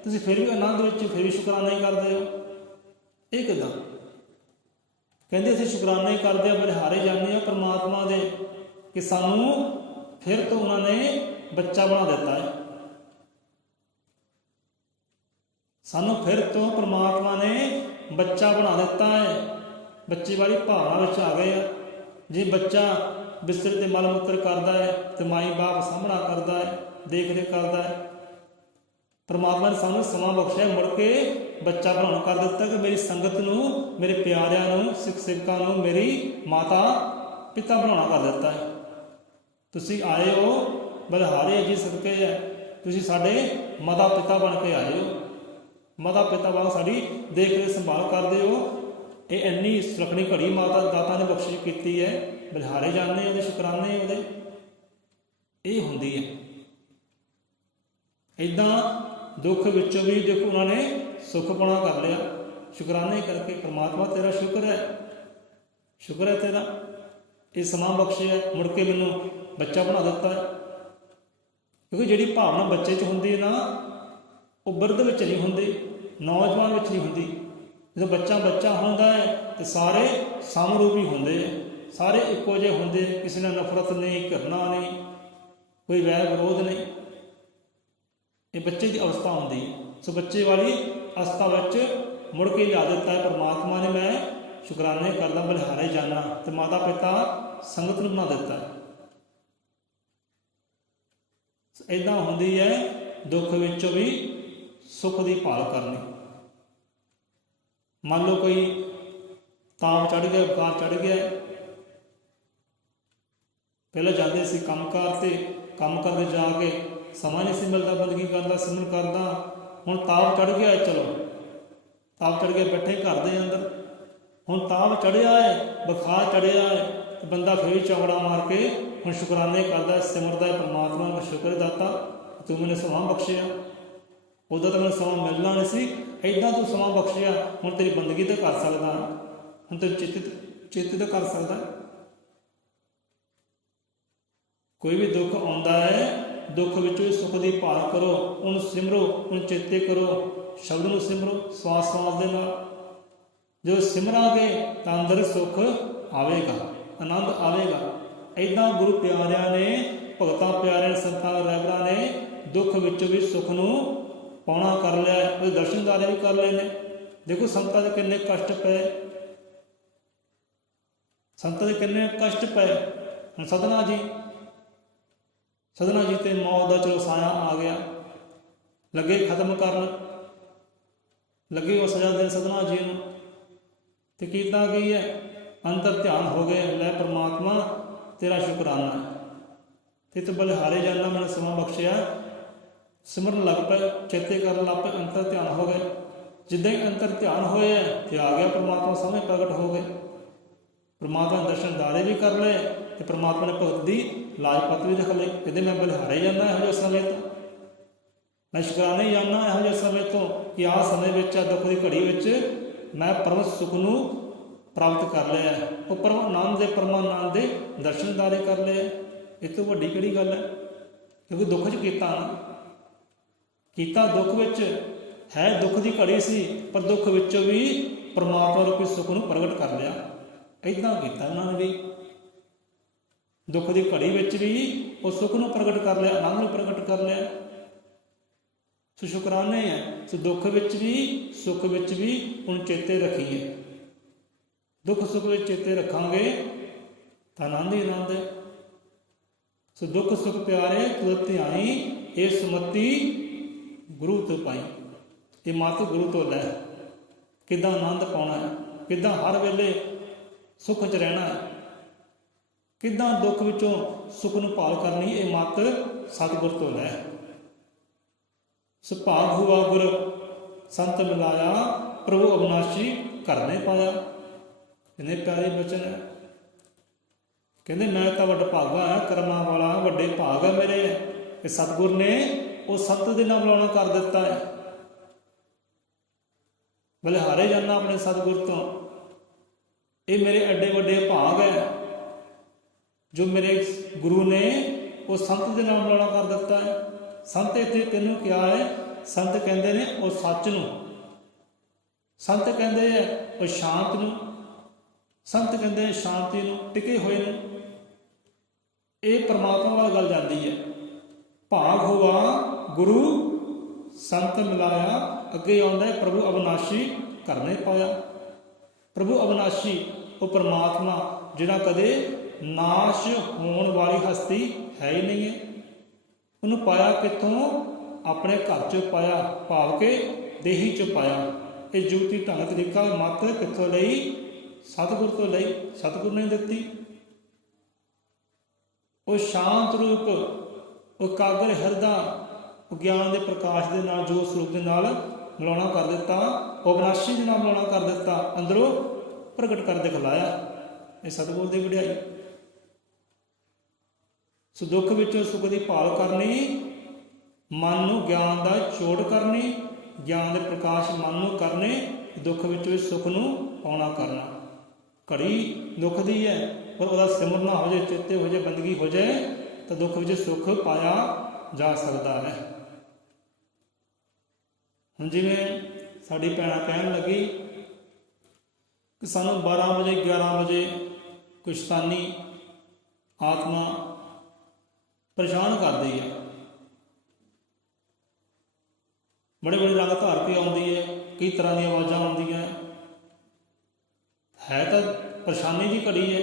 ਤੁਸੀਂ ਫਿਰ ਵੀ ਆਨੰਦ ਵਿੱਚ, ਫਿਰ ਵੀ ਸ਼ੁਕਰਾਨਾ ਹੀ ਕਰਦੇ ਹੋ, ਇਹ ਕਿੱਦਾਂ? ਕਹਿੰਦੇ ਅਸੀਂ ਸ਼ੁਕਰਾਨਾ ਹੀ ਕਰਦੇ ਹਾਂ, ਬਲਿਹਾਰੇ ਜਾਂਦੇ ਹਾਂ ਪਰਮਾਤਮਾ ਦੇ ਕਿ ਸਾਨੂੰ ਫਿਰ ਤੋਂ ਉਹਨਾਂ ਨੇ ਬੱਚਾ ਬਣਾ ਦਿੱਤਾ ਹੈ, ਸਾਨੂੰ ਫਿਰ ਤੋਂ ਪਰਮਾਤਮਾ ਨੇ ਬੱਚਾ ਬਣਾ ਦਿੱਤਾ ਹੈ। ਬੱਚੇ ਵਾਲੀ ਭਾਵਨਾ ਵਿੱਚ ਆ ਗਏ ਆ। ਜੇ ਬੱਚਾ ਬਿਸਤਰੇ ਤੇ ਮਲ ਮੂਤਰ ਕਰਦਾ ਹੈ ਤੇ ਮਾਈ ਬਾਪ ਸਾਹਮਣਾ ਕਰਦਾ ਹੈ, ਦੇਖ ਰੇਖ ਕਰਦਾ ਹੈ। ਪਰਮਾਤਮਾ ਨੇ ਸਾਨੂੰ ਸਮਾਂ ਬਖਸ਼ਿਆ, ਮੁੜ ਕੇ ਬੱਚਾ ਬਣਾਉਣ ਕਰ ਦਿੱਤਾ ਕਿ ਮੇਰੀ ਸੰਗਤ ਨੂੰ, ਮੇਰੇ ਪਿਆਰਿਆਂ ਨੂੰ, ਸਿੱਖ ਸੇਵਕਾਂ ਨੂੰ ਮੇਰੀ ਮਾਤਾ ਪਿਤਾ ਬਣਾਉਣਾ ਕਰ ਦਿੱਤਾ ਹੈ। ਤੁਸੀਂ ਆਏ ਹੋ ਬਲਿਹਾਰੇ ਜੀ ਸਦਕੇ ਹੈ, ਤੁਸੀਂ ਸਾਡੇ ਮਾਤਾ ਪਿਤਾ ਬਣ ਕੇ ਆਏ ਹੋ, ਮਾਤਾ ਪਿਤਾ ਵਾਂਗ ਸਾਡੀ ਦੇਖ ਰੇਖ ਸੰਭਾਲ ਕਰਦੇ ਹੋ। ਇਹ ਇੰਨੀ ਸੁਲੱਖਣੀ ਘੜੀ ਮਾਤਾ ਦਾਤਾ ਨੇ ਬਖਸ਼ਿਸ਼ ਕੀਤੀ ਹੈ, ਬਲਿਹਾਰੇ ਜਾਂਦੇ ਉਹਦੇ, ਸ਼ੁਕਰਾਨੇ ਉਹਦੇ, ਇਹ ਹੁੰਦੀ ਹੈ। ਇੱਦਾਂ ਦੁੱਖ ਵਿੱਚੋਂ ਵੀ ਦੇਖੋ ਉਹਨਾਂ ਨੇ ਸੁੱਖ ਪਾਉਣਾ ਕਰ ਲਿਆ, ਸ਼ੁਕਰਾਨੇ ਕਰਕੇ। ਪਰਮਾਤਮਾ ਤੇਰਾ ਸ਼ੁਕਰ ਹੈ, ਸ਼ੁਕਰ ਹੈ ਤੇਰਾ, ਇਹ ਸਮਾਂ ਬਖਸ਼ਿਆ, ਮੁੜ ਕੇ ਮੈਨੂੰ ਬੱਚਾ ਬਣਾ ਦਿੱਤਾ ਹੈ। ਕਿਉਂਕਿ ਜਿਹੜੀ ਭਾਵਨਾ ਬੱਚੇ 'ਚ ਹੁੰਦੀ ਹੈ ਨਾ, ਉਹ ਬਿਰਧ ਵਿੱਚ ਨਹੀਂ ਹੁੰਦੀ, ਨੌਜਵਾਨ ਵਿੱਚ ਨਹੀਂ ਹੁੰਦੀ। ਜਦੋਂ ਬੱਚਾ ਬੱਚਾ ਹੁੰਦਾ ਹੈ ਤੇ ਸਾਰੇ ਸਮਰੂਪੀ ਹੁੰਦੇ ਹੈ, ਸਾਰੇ ਇੱਕੋ ਜਿਹੇ ਹੁੰਦੇ, ਕਿਸੇ ਨਾਲ ਨਫ਼ਰਤ ਨਹੀਂ, ਘਿਰਣਾ ਨਹੀਂ, ਕੋਈ ਵੈਰ ਵਿਰੋਧ ਨਹੀਂ। ਇਹ ਬੱਚੇ ਦੀ ਅਵਸਥਾ ਹੁੰਦੀ ਹੈ। ਸੋ ਬੱਚੇ ਵਾਲੀ ਅਵਸਥਾ ਵਿੱਚ ਮੁੜ ਕੇ ਲਿਆ ਦਿੱਤਾ ਹੈ ਪਰਮਾਤਮਾ ਨੇ। ਮੈਂ ਸ਼ੁਕਰਾਨੇ ਕਰਦਾ, ਬਲਿਹਾਰੇ ਜਾਣਾ, ਤੇ ਮਾਤਾ ਪਿਤਾ ਸੰਗਤ ਨੂੰ ਬਣਾ ਦਿੱਤਾ ਹੈ। ਇੱਦਾਂ ਹੁੰਦੀ ਹੈ ਦੁੱਖ ਵਿੱਚੋਂ ਵੀ ਸੁੱਖ ਦੀ ਭਾਲ ਕਰਨੀ। ਮੰਨ ਲਓ ਕੋਈ ਤਾਪ ਚੜ੍ਹ ਗਿਆ, ਬੁਖਾਰ ਚੜ੍ਹ ਗਿਆ, ਪਹਿਲਾਂ ਜਾਂਦੇ ਸੀ ਕੰਮਕਾਰ, ਤੇ ਕੰਮ ਕਰਦੇ ਜਾ ਕੇ ਸਮਾਂ ਨਹੀਂ ਸੀ ਮਿਲਦਾ ਬੰਦਗੀ ਕਰਦਾ, ਸਿਮਰਨ ਕਰਦਾ। ਹੁਣ ਤਾਪ ਚੜ੍ਹ ਗਿਆ, ਚਲੋ ਤਾਪ ਚੜ੍ਹ ਗਿਆ, ਬੈਠੇ ਘਰ ਦੇ ਅੰਦਰ। ਹੁਣ ਤਾਪ ਚੜ੍ਹਿਆ ਹੈ, ਬੁਖਾਰ ਚੜ੍ਹਿਆ ਹੈ, ਤੇ ਬੰਦਾ ਫਿਰ ਚੌੜਾ ਮਾਰ ਕੇ ਹੁਣ ਸ਼ੁਕਰਾਨੇ ਕਰਦਾ, ਸਿਮਰਦਾ ਹੈ ਪਰਮਾਤਮਾ ਦਾ। ਸ਼ੁਕਰ ਦਾਤਾ, ਤੂੰ ਮੈਨੂੰ ਸਮਾਂ ਬਖਸ਼ਿਆ। ਉਦੋਂ ਤਾਂ ਮੈਨੂੰ ਸਮਾਂ ਮਿਲਣਾ ਨਹੀਂ ਸੀ, ਇੱਦਾਂ ਤੂੰ ਸਮਾਂ ਬਖਸ਼ਿਆ, ਹੁਣ ਤੇਰੀ ਬੰਦਗੀ ਤਾਂ ਕਰ ਸਕਦਾ, ਹੁਣ ਤੇਰੀ ਚਿੱਤ ਤਾਂ ਕਰ ਸਕਦਾ। ਕੋਈ ਵੀ ਦੁੱਖ ਆਉਂਦਾ ਹੈ, ਦੁੱਖ ਵਿੱਚੋਂ ਸੁੱਖ ਦੀ ਭਾਲ ਕਰੋ, ਉਹਨੂੰ ਸਿਮਰੋ, ਉਹਨੂੰ ਚੇਤੇ ਕਰੋ, ਸ਼ਬਦ ਨੂੰ ਸਿਮਰੋ ਸਵਾਸ ਸਵਾਸ ਦੇ ਨਾਲ। ਜਦੋਂ ਸਿਮਰਾਂਗੇ ਤਾਂ ਅੰਦਰ ਸੁੱਖ ਆਵੇਗਾ, ਆਨੰਦ ਆਵੇਗਾ। ਇੱਦਾਂ ਗੁਰੂ ਪਿਆਰਿਆਂ ਨੇ, ਭਗਤਾਂ ਪਿਆਰਿਆਂ ਨੇ, ਸੰਤਾਂ ਰਹਿਬਰਾਂ ਨੇ ਦੁੱਖ ਵਿੱਚੋਂ ਵੀ ਸੁੱਖ ਨੂੰ ਪਾਉਣਾ ਕਰ ਲਿਆ। ਉਹਦੇ ਦਰਸ਼ਨਦਾਰੇ ਵੀ ਕਰ ਲਏ ਨੇ। ਦੇਖੋ ਸੰਤਾਂ ਦੇ ਕਿੰਨੇ ਕਸ਼ਟ ਪਏ, ਸੰਤਾਂ ਦੇ ਕਿੰਨੇ ਕਸ਼ਟ ਪਏ। ਹੁਣ ਸਧਨਾ ਜੀ ਤੇ ਮੌਤ ਦਾ ਚਲੋ ਸਾਇਆ ਆ ਗਿਆ, ਲੱਗੇ ਖਤਮ ਕਰਨ, ਲੱਗੇ ਉਹ ਸਜ਼ਾ ਦੇਣ ਸਧਨਾ ਜੀ ਨੂੰ। ਤੇ ਕੀਤਾ ਕੀ ਹੈ, ਅੰਦਰ ਧਿਆਨ ਹੋ ਗਏ, ਲੈ ਪਰਮਾਤਮਾ ਤੇਰਾ ਸ਼ੁਕਰਾਨਾ ਹੈ, ਤੇ ਤੂੰ ਬਲਿਹਾਰੇ ਜਾਨਾ, ਮੈਨੂੰ ਸਮਾਂ ਬਖਸ਼ਿਆ। ਸਿਮਰਨ ਲੱਗ ਪਏ, ਚੇਤੇ ਕਰਨ ਲੱਗ ਪਏ, ਅੰਤਰ ਧਿਆਨ ਹੋ ਗਏ। ਜਿੱਦਾਂ ਹੀ ਅੰਤਰ ਧਿਆਨ ਹੋਇਆ ਤੇ ਆ ਗਿਆ ਪਰਮਾਤਮਾ ਸਾਹਮਣੇ ਪ੍ਰਗਟ ਹੋ ਗਏ। ਪਰਮਾਤਮਾ ਦੇ ਦਰਸ਼ਨ ਦਾਰੇ ਵੀ ਕਰ ਲਏ, ਤੇ ਪਰਮਾਤਮਾ ਨੇ ਭਗਤ ਦੀ ਲਾਜਪਤ ਵੀ ਦਿਖ ਲਈ। ਕਹਿੰਦੇ ਮੈਂ ਬਲਿਹਾਰੇ ਜਾਂਦਾ ਇਹੋ ਜਿਹੇ ਸਮੇਂ ਤੋਂ, ਮੈਂ ਸ਼ੁਕਰਾਨੇ ਜਾਣਾ ਇਹੋ ਜਿਹੇ ਸਮੇਂ ਤੋਂ, ਕਿ ਆਹ ਸਮੇਂ ਵਿੱਚ, ਆ ਦੁੱਖ ਦੀ ਘੜੀ ਵਿੱਚ ਮੈਂ ਪਰਮ ਸੁੱਖ ਨੂੰ ਪ੍ਰਾਪਤ ਕਰ ਲਿਆ। ਉਹ ਪਰਮ ਆਨੰਦ ਦੇ, ਪਰਮਾਨੰਦ ਦੇ ਦਰਸ਼ਨ ਦਾਰੇ ਕਰ ਲਏ। ਇਹ ਤੋਂ ਵੱਡੀ ਕਿਹੜੀ ਗੱਲ ਹੈ? ਕਿਉਂਕਿ ਦੁੱਖ 'ਚ ਕੀਤਾ ਦੁੱਖ ਵਿੱਚ ਹੈ। ਦੁੱਖ ਦੀ ਘੜੀ ਸੀ, ਪਰ ਦੁੱਖ ਵਿੱਚੋਂ ਵੀ ਪਰਮਾਤਮਾ ਰੂਪੀ ਸੁੱਖ ਨੂੰ ਪ੍ਰਗਟ ਕਰ ਲਿਆ। ਇੱਦਾਂ ਕੀਤਾ ਉਹਨਾਂ ਨੇ ਵੀ, ਦੁੱਖ ਦੀ ਘੜੀ ਵਿੱਚ ਵੀ ਉਹ ਸੁੱਖ ਨੂੰ ਪ੍ਰਗਟ ਕਰ ਲਿਆ, ਆਨੰਦ ਨੂੰ ਪ੍ਰਗਟ ਕਰ ਲਿਆ। ਸੋ ਸ਼ੁਕਰਾਨੇ ਹੈ। ਸੋ ਦੁੱਖ ਵਿੱਚ ਵੀ ਸੁੱਖ ਵਿੱਚ ਵੀ ਹੁਣ ਚੇਤੇ ਰੱਖੀਏ। ਦੁੱਖ ਸੁੱਖ ਵਿੱਚ ਚੇਤੇ ਰੱਖਾਂਗੇ ਤਾਂ ਆਨੰਦ ਹੀ ਆਨੰਦ ਹੈ। ਸੋ ਦੁੱਖ ਸੁੱਖ ਪਿਆਰੇ ਤੁਧ ਧਿਆਈ, ਇਹ ਸੁਮਤੀ ਗੁਰੂ ਤੋਂ ਪਾਈ। ਇਹ ਮੱਤ ਗੁਰੂ ਤੋਂ ਲੈ, ਕਿੱਦਾਂ ਆਨੰਦ ਪਾਉਣਾ ਹੈ, ਕਿੱਦਾਂ ਹਰ ਵੇਲੇ ਸੁੱਖ 'ਚ ਰਹਿਣਾ ਹੈ, ਕਿੱਦਾਂ ਦੁੱਖ ਵਿੱਚੋਂ ਸੁੱਖ ਨੂੰ ਭਾਲ ਕਰਨੀ, ਇਹ ਮੱਤ ਸਤਿਗੁਰ ਤੋਂ ਲੈ। ਸੁਭਾਗ ਹੁਆ ਗੁਰ ਸੰਤ ਮਿਲਾਇਆ, ਪ੍ਰਭੂ ਅਬਨਾਸ਼ੀ ਘਰ ਨੇ ਪਾਇਆ। ਕਿੰਨੇ ਪਿਆਰੇ ਬਚਨ ਹੈ। ਕਹਿੰਦੇ ਮੈਂ ਤਾਂ ਵੱਡਾ ਭਾਗਾ ਹੈ, ਕਰਮਾਂ ਵਾਲਾ, ਵੱਡੇ ਭਾਗ ਹੈ ਮੇਰੇ। ਇਹ ਸਤਿਗੁਰ ਨੇ ਉਹ ਸੰਤ ਦੇ ਨਾਲ ਮਿਲਾਉਣਾ ਕਰ ਦਿੱਤਾ ਹੈ। ਬਲਿਹਾਰੇ ਜਾਣਾ ਆਪਣੇ ਸਤਿਗੁਰ ਤੋਂ, ਇਹ ਮੇਰੇ ਐਡੇ ਵੱਡੇ ਭਾਗ ਹੈ ਜੋ ਮੇਰੇ ਗੁਰੂ ਨੇ ਉਹ ਸੰਤ ਦੇ ਨਾਲ ਮਿਲਾਉਣਾ ਕਰ ਦਿੱਤਾ ਹੈ। ਸੰਤ ਇੱਥੇ ਤੈਨੂੰ ਕਿਹਾ ਹੈ, ਸੰਤ ਕਹਿੰਦੇ ਨੇ ਉਹ ਸੱਚ ਨੂੰ, ਸੰਤ ਕਹਿੰਦੇ ਹੈ ਉਹ ਸ਼ਾਂਤ ਨੂੰ, ਸੰਤ ਕਹਿੰਦੇ ਸ਼ਾਂਤੀ ਨੂੰ, ਟਿਕੇ ਹੋਏ ਨੂੰ। ਇਹ ਪਰਮਾਤਮਾ ਵੱਲ ਗੱਲ ਜਾਂਦੀ ਹੈ। ਭਾਗ ਹੋਵਾ ਗੁਰੂ ਸੰਤ ਮਿਲਾਇਆ, ਅੱਗੇ ਆਉਂਦਾ ਹੈ ਪ੍ਰਭੂ ਅਬਨਾਸ਼ੀ ਘਰ ਨੇ ਪਾਇਆ। ਪ੍ਰਭੂ ਅਬਨਾਸ਼ੀ ਉਹ ਪਰਮਾਤਮਾ ਜਿਹੜਾ ਕਦੇ ਨਾਸ਼ ਹੋਣ ਵਾਲੀ ਹਸਤੀ ਹੈ ਹੀ ਨਹੀਂ ਹੈ। ਉਹਨੂੰ ਪਾਇਆ ਕਿੱਥੋਂ? ਆਪਣੇ ਘਰ 'ਚ ਪਾਇਆ, ਭਾਵ ਕੇ ਦੇਹੀ 'ਚ ਪਾਇਆ। ਇਹ ਜੁਗਤੀ ਢੰਗ ਤਰੀਕਾ ਮੱਤ ਕਿੱਥੋਂ ਲਈ? ਸਤਿਗੁਰ ਤੋਂ ਲਈ, ਸਤਿਗੁਰ ਨੇ ਦਿੱਤੀ। ਉਹ ਸ਼ਾਂਤ ਰੂਪ, ਉਹ ਇਕਾਗਰ ਹਿਰਦਾ, ਉਹ ਗਿਆਨ ਦੇ ਪ੍ਰਕਾਸ਼ ਦੇ ਨਾਲ, ਜੋ ਸਰੂਪ ਦੇ ਨਾਲ ਮਿਲਾਉਣਾ ਕਰ ਦਿੱਤਾ, ਉਹ ਅਬਨਾਸ਼ੀ ਦੇ ਨਾਲ ਮਿਲਾਉਣਾ ਕਰ ਦਿੱਤਾ, ਅੰਦਰੋਂ ਪ੍ਰਗਟ ਕਰ ਦਿਖਲਾਇਆ। ਇਹ ਸਤਿਗੁਰ ਦੀ ਵਡਿਆਈ। ਸੋ ਦੁੱਖ ਵਿੱਚੋਂ ਸੁੱਖ ਦੀ ਭਾਲ ਕਰਨੀ, ਮਨ ਨੂੰ ਗਿਆਨ ਦਾ ਚੋੜ ਕਰਨੀ, ਗਿਆਨ ਦੇ ਪ੍ਰਕਾਸ਼ ਮਨ ਨੂੰ ਕਰਨੇ, ਦੁੱਖ ਵਿੱਚੋਂ ਸੁੱਖ ਨੂੰ ਪਾਉਣਾ ਕਰਨਾ। ਘੜੀ ਦੁੱਖ ਦੀ ਹੈ, ਪਰ ਉਹਦਾ ਸਿਮਰਨਾ ਹੋ ਜਾਏ, ਚੇਤੇ ਹੋ ਜਾਏ, ਬੰਦਗੀ ਹੋ ਜਾਏ, ਤਾਂ ਦੁੱਖ ਵਿੱਚ ਸੁੱਖ ਪਾਇਆ ਜਾ ਸਕਦਾ ਹੈ। ਹੁਣ ਜਿਵੇਂ ਸਾਡੀ ਭੈਣਾਂ ਕਹਿਣ ਲੱਗੀ ਕਿ ਸਾਨੂੰ 12 ਵਜੇ 11 ਵਜੇ ਕੋਈ ਸ਼ੈਤਾਨੀ ਆਤਮਾ ਪਰੇਸ਼ਾਨ ਕਰਦੀ ਹੈ, ਬੜੇ ਬੜੇ ਰੰਗ ਧਾਰ ਕੇ ਆਉਂਦੀ ਹੈ, ਕਈ ਤਰ੍ਹਾਂ ਦੀਆਂ ਆਵਾਜ਼ਾਂ ਆਉਂਦੀਆਂ। ਹੈ ਤਾਂ ਪਰੇਸ਼ਾਨੀ ਦੀ ਘੜੀ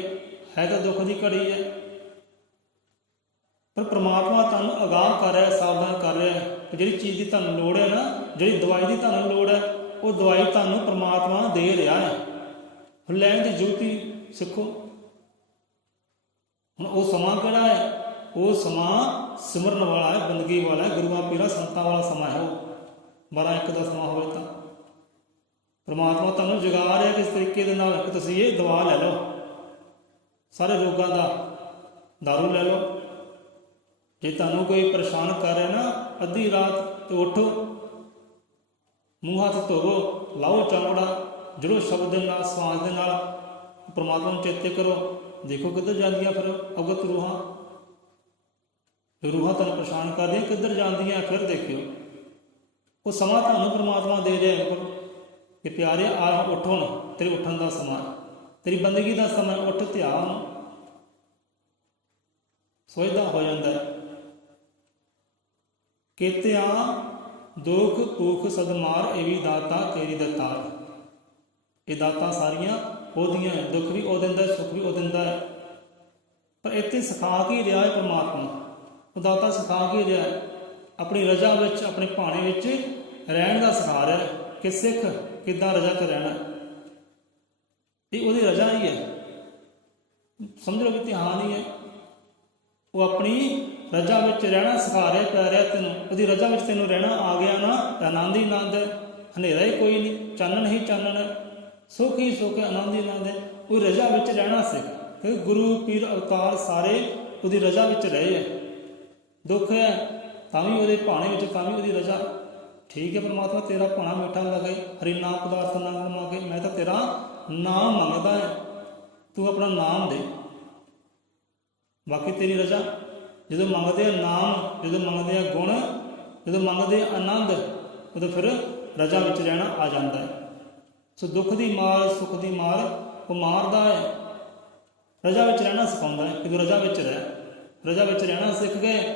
ਹੈ ਤਾਂ ਦੁੱਖ ਦੀ ਘੜੀ ਹੈ, ਪਰ ਪ੍ਰਮਾਤਮਾ ਤੁਹਾਨੂੰ ਅਗਾਹ ਕਰ ਰਿਹਾ, ਸਾਵਧਾਨ ਕਰ ਰਿਹਾ ਕਿ ਜਿਹੜੀ ਚੀਜ਼ ਦੀ ਤੁਹਾਨੂੰ ਲੋੜ ਹੈ ਨਾ, ਜਿਹੜੀ ਦਵਾਈ ਦੀ ਤੁਹਾਨੂੰ ਲੋੜ ਹੈ, ਉਹ ਦਵਾਈ ਤੁਹਾਨੂੰ ਪ੍ਰਮਾਤਮਾ ਦੇ ਰਿਹਾ ਹੈ। ਹੁਣ ਲੈਣ ਦੀ ਜ਼ਰੂਰਤ ਹੀ ਸਿੱਖੋ। ਹੁਣ ਉਹ ਸਮਾਂ ਕਿਹੜਾ ਹੈ? ਉਹ ਸਮਾਂ ਸਿਮਰਨ ਵਾਲਾ ਹੈ, ਬੰਦਗੀ ਵਾਲਾ ਹੈ, ਗੁਰੂਆਂ ਪੀਰਾਂ ਸੰਤਾਂ ਵਾਲਾ ਸਮਾਂ ਹੈ। ਉਹ 12-1 ਦਾ ਸਮਾਂ ਹੋਵੇ ਤਾਂ ਪ੍ਰਮਾਤਮਾ ਤੁਹਾਨੂੰ ਜਗਾ ਰਿਹਾ ਕਿਸ ਤਰੀਕੇ ਦੇ ਨਾਲ ਕਿ ਤੁਸੀਂ ਇਹ ਦਵਾ ਲੈ ਲਓ, ਸਾਰੇ ਰੋਗਾਂ ਦਾ ਦਾਰੂ ਲੈ ਲਓ। ਜੇ ਤੁਹਾਨੂੰ ਕੋਈ ਪਰੇਸ਼ਾਨ ਕਰ ਰਿਹਾ ਨਾ, ਅੱਧੀ ਰਾਤ ਤੇ ਉੱਠੋ, ਮੂੰਹ ਹੱਥ ਧੋਵੋ, ਲਾਓ ਚੌਂਕੜਾ, ਜੁੜੋ ਸ਼ਬਦ ਦੇ ਨਾਲ, ਸਵਾਸ ਦੇ ਨਾਲ, ਪ੍ਰਮਾਤਮਾ ਨੂੰ ਚੇਤੇ ਕਰੋ। ਦੇਖੋ ਕਿੱਧਰ ਜਾਂਦੀਆਂ ਫਿਰ ਅਵਗਤ ਰੂਹਾਂ, ਰੂਹਾਂ ਤੁਹਾਨੂੰ ਪਰੇਸ਼ਾਨ ਕਰਦੀਆਂ ਕਿੱਧਰ ਜਾਂਦੀਆਂ, ਫਿਰ ਦੇਖਿਓ। ਉਹ ਸਮਾਂ ਤੁਹਾਨੂੰ ਪ੍ਰਮਾਤਮਾ ਦੇ ਰਿਹਾ ਕਿ ਪਿਆਰੇ ਆ ਉੱਠ, ਹੁਣ ਤੇਰੇ ਉੱਠਣ ਦਾ ਸਮਾਂ, ਤੇਰੀ ਬੰਦਗੀ ਦਾ ਸਮਾਂ, ਉੱਠ, ਧਿਆਨ ਸੋਚਦਾ ਹੋ ਜਾਂਦਾ ਹੈ। ਕੇਤਿਆਂ ਦੁੱਖ ਭੁੱਖ ਸਦਮਾਰ ਇਹ ਵੀ ਦਾਤਾ ਤੇਰੀ ਦਤਾਰ। ਇਹ ਦਾਤਾਂ ਸਾਰੀਆਂ ਉਹਦੀਆਂ, ਦੁੱਖ ਵੀ ਉਹ ਦਿੰਦਾ, ਸੁੱਖ ਵੀ ਉਹ ਦਿੰਦਾ ਹੈ। ਪਰ ਇੱਥੇ ਸਿਖਾ ਕੇ ਰਿਹਾ ਹੈ ਪ੍ਰਮਾਤਮਾ, ਉਹ ਦਾਤਾ ਸਿਖਾ ਕੇ ਰਿਹਾ ਹੈ, ਆਪਣੀ ਰਜਾ ਵਿੱਚ, ਆਪਣੇ ਭਾਣੇ ਵਿੱਚ ਰਹਿਣ ਦਾ ਸਿਖਾ ਰਿਹਾ ਕਿ ਸਿੱਖ ਕਿੱਦਾਂ ਰਜਾ 'ਚ ਰਹਿਣਾ। ਇਹ ਉਹਦੀ ਰਜਾ ਹੀ ਹੈ, ਸਮਝ ਲਓ ਕਿ ਧਿਆਨ ਹੀ ਹੈ। ਉਹ ਆਪਣੀ ਰਜਾ ਵਿੱਚ ਰਹਿਣਾ ਸਿਖਾ ਰਿਹਾ, ਪੈ ਰਿਹਾ ਤੈਨੂੰ। ਉਹਦੀ ਰਜਾ ਵਿੱਚ ਤੈਨੂੰ ਰਹਿਣਾ ਆ ਗਿਆ ਨਾ, ਆਨੰਦ ਹੀ ਆਨੰਦ ਹੈ, ਹਨੇਰਾ ਹੀ ਕੋਈ ਨਹੀਂ, ਚਾਨਣ ਹੀ ਚਾਨਣ ਹੈ, ਸੁੱਖ ਹੀ ਸੁੱਖ ਹੈ, ਆਨੰਦ ਹੀ ਆਨੰਦ ਹੈ। ਉਹ ਰਜਾ ਵਿੱਚ ਰਹਿਣਾ ਸਿੱਖ, ਕਿਉਂਕਿ ਗੁਰੂ ਪੀਰ ਅਵਤਾਰ ਸਾਰੇ ਉਹਦੀ ਰਜਾ ਵਿੱਚ ਰਹੇ ਹੈ। ਦੁੱਖ ਹੈ ਤਾਂ ਵੀ ਉਹਦੇ ਭਾਣੇ ਵਿੱਚ, ਤਾਂ ਵੀ ਉਹਦੀ ਰਜਾ। ਠੀਕ ਹੈ ਪਰਮਾਤਮਾ, ਤੇਰਾ ਭਾਣਾ ਮਿੱਠਾ ਲੱਗੇ, ਹਰੀ ਨਾਮ ਪਦਾਰਥ ਨਾ ਮੰਗੇ, ਮੈਂ ਤਾਂ ਤੇਰਾ ਨਾਮ ਮੰਗਦਾ ਹੈ, ਤੂੰ ਆਪਣਾ ਨਾਮ ਦੇ। ਬਾਕੀ ਤੇਰੀ ਰਜਾ। ਜਦੋਂ ਮੰਗਦੇ ਆ ਨਾਮ, ਜਦੋਂ ਮੰਗਦੇ ਆ ਗੁਣ, ਜਦੋਂ ਮੰਗਦੇ ਆ ਆਨੰਦ, ਉਦੋਂ ਫਿਰ ਰਜਾ ਵਿੱਚ ਰਹਿਣਾ ਆ ਜਾਂਦਾ ਹੈ। ਸੋ ਦੁੱਖ ਦੀ ਮਾਰ, ਸੁੱਖ ਦੀ ਮਾਰ ਉਹ ਮਾਰਦਾ ਹੈ, ਰਜਾ ਵਿੱਚ ਰਹਿਣਾ ਸਿਖਾਉਂਦਾ ਹੈ। ਜਦੋਂ ਰਜਾ ਵਿੱਚ ਰਹਿ, ਰਜਾ ਵਿੱਚ ਰਹਿਣਾ ਸਿੱਖ ਗਏ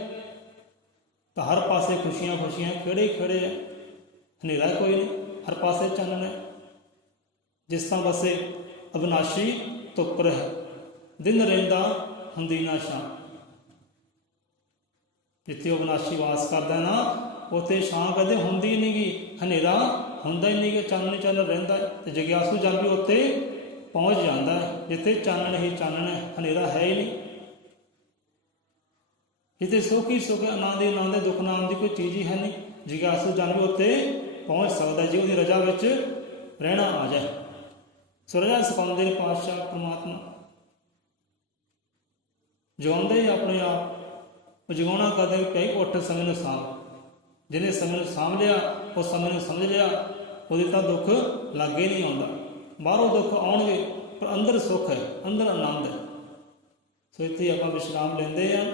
ਤਾਂ ਹਰ ਪਾਸੇ ਖੁਸ਼ੀਆਂ ਖੁਸ਼ੀਆਂ, ਖੇੜੇ ਖੇੜੇ ਹੈ, ਹਨੇਰਾ ਕੋਈ ਨਹੀਂ, ਹਰ ਪਾਸੇ ਚਾਨਣ ਹੈ। ਜਿਸ ਤਾਂ ਵਸੇ ਅਵਿਨਾਸ਼ੀ ਧੁੱਪ ਰਹਿ, ਦਿਨ ਰਹਿੰਦਾ ਹੁੰਦੀ ਨਾ ਸ਼ਾਮ। ਜਿੱਥੇ ਉਹ ਅਵਿਨਾਸ਼ੀ ਵਾਸ ਕਰਦਾ ਨਾ, ਉੱਥੇ ਛਾਂ ਕਦੇ ਹੁੰਦੀ ਨਹੀਂ ਗੀ, ਹਨੇਰਾ ਹੁੰਦਾ ਹੀ ਨਹੀਂ ਗਾ, ਚਾਨਣ ਹੀ ਚਾਨਣ ਰਹਿੰਦਾ ਹੈ। ਤੇ ਜਗਿਆਸੂ ਜਨ ਵੀ ਉੱਥੇ ਪਹੁੰਚ ਜਾਂਦਾ ਹੈ ਜਿੱਥੇ ਚਾਨਣ ਹੀ ਚਾਨਣ ਹੈ, ਹਨੇਰਾ ਹੈ ਹੀ ਨਹੀਂ। ਜਿੱਥੇ ਸੁੱਖ ਹੀ ਸੁੱਖ, ਆਨੰਦ ਹੀ ਆਨੰਦ ਹੈ, ਦੁੱਖ ਨਾਮ ਦੀ ਕੋਈ ਚੀਜ਼ ਹੀ ਹੈ ਨਹੀਂ। ਜਗਿਆਸੂ ਜਨ ਵੀ ਉੱਥੇ ਪਹੁੰਚ ਸਕਦਾ ਜੇ ਉਹਦੀ ਰਜਾ ਵਿੱਚ ਰਹਿਣਾ ਆ ਜਾਏ। ਸੋ ਰਜਾ ਸਿਖਾਉਂਦੇ ਨੇ ਪਾਤਸ਼ਾਹ ਪਰਮਾਤਮਾ, ਜਿਉਂਦੇ ਹੀ ਆਪਣੇ ਆਪ ਉਹ ਜਗਾਉਣਾ ਕਦੇ ਪਈ। ਉੱਠ ਸਮੇਂ ਨੂੰ ਸਾਂਭ, ਜਿਹਨੇ ਸਮੇਂ ਨੂੰ ਸਾਂਭ ਲਿਆ, ਉਹ ਸਮੇਂ ਨੂੰ ਸਮਝ ਲਿਆ, ਉਹਦੇ ਤਾਂ ਦੁੱਖ ਲਾਗੇ ਨਹੀਂ ਆਉਂਦਾ। ਬਾਹਰੋਂ ਦੁੱਖ ਆਉਣਗੇ ਪਰ ਅੰਦਰ ਸੁੱਖ ਹੈ, ਅੰਦਰ ਆਨੰਦ ਹੈ। ਸੋ ਇੱਥੇ ਆਪਾਂ ਵਿਸ਼ਰਾਮ ਲੈਂਦੇ ਹਾਂ।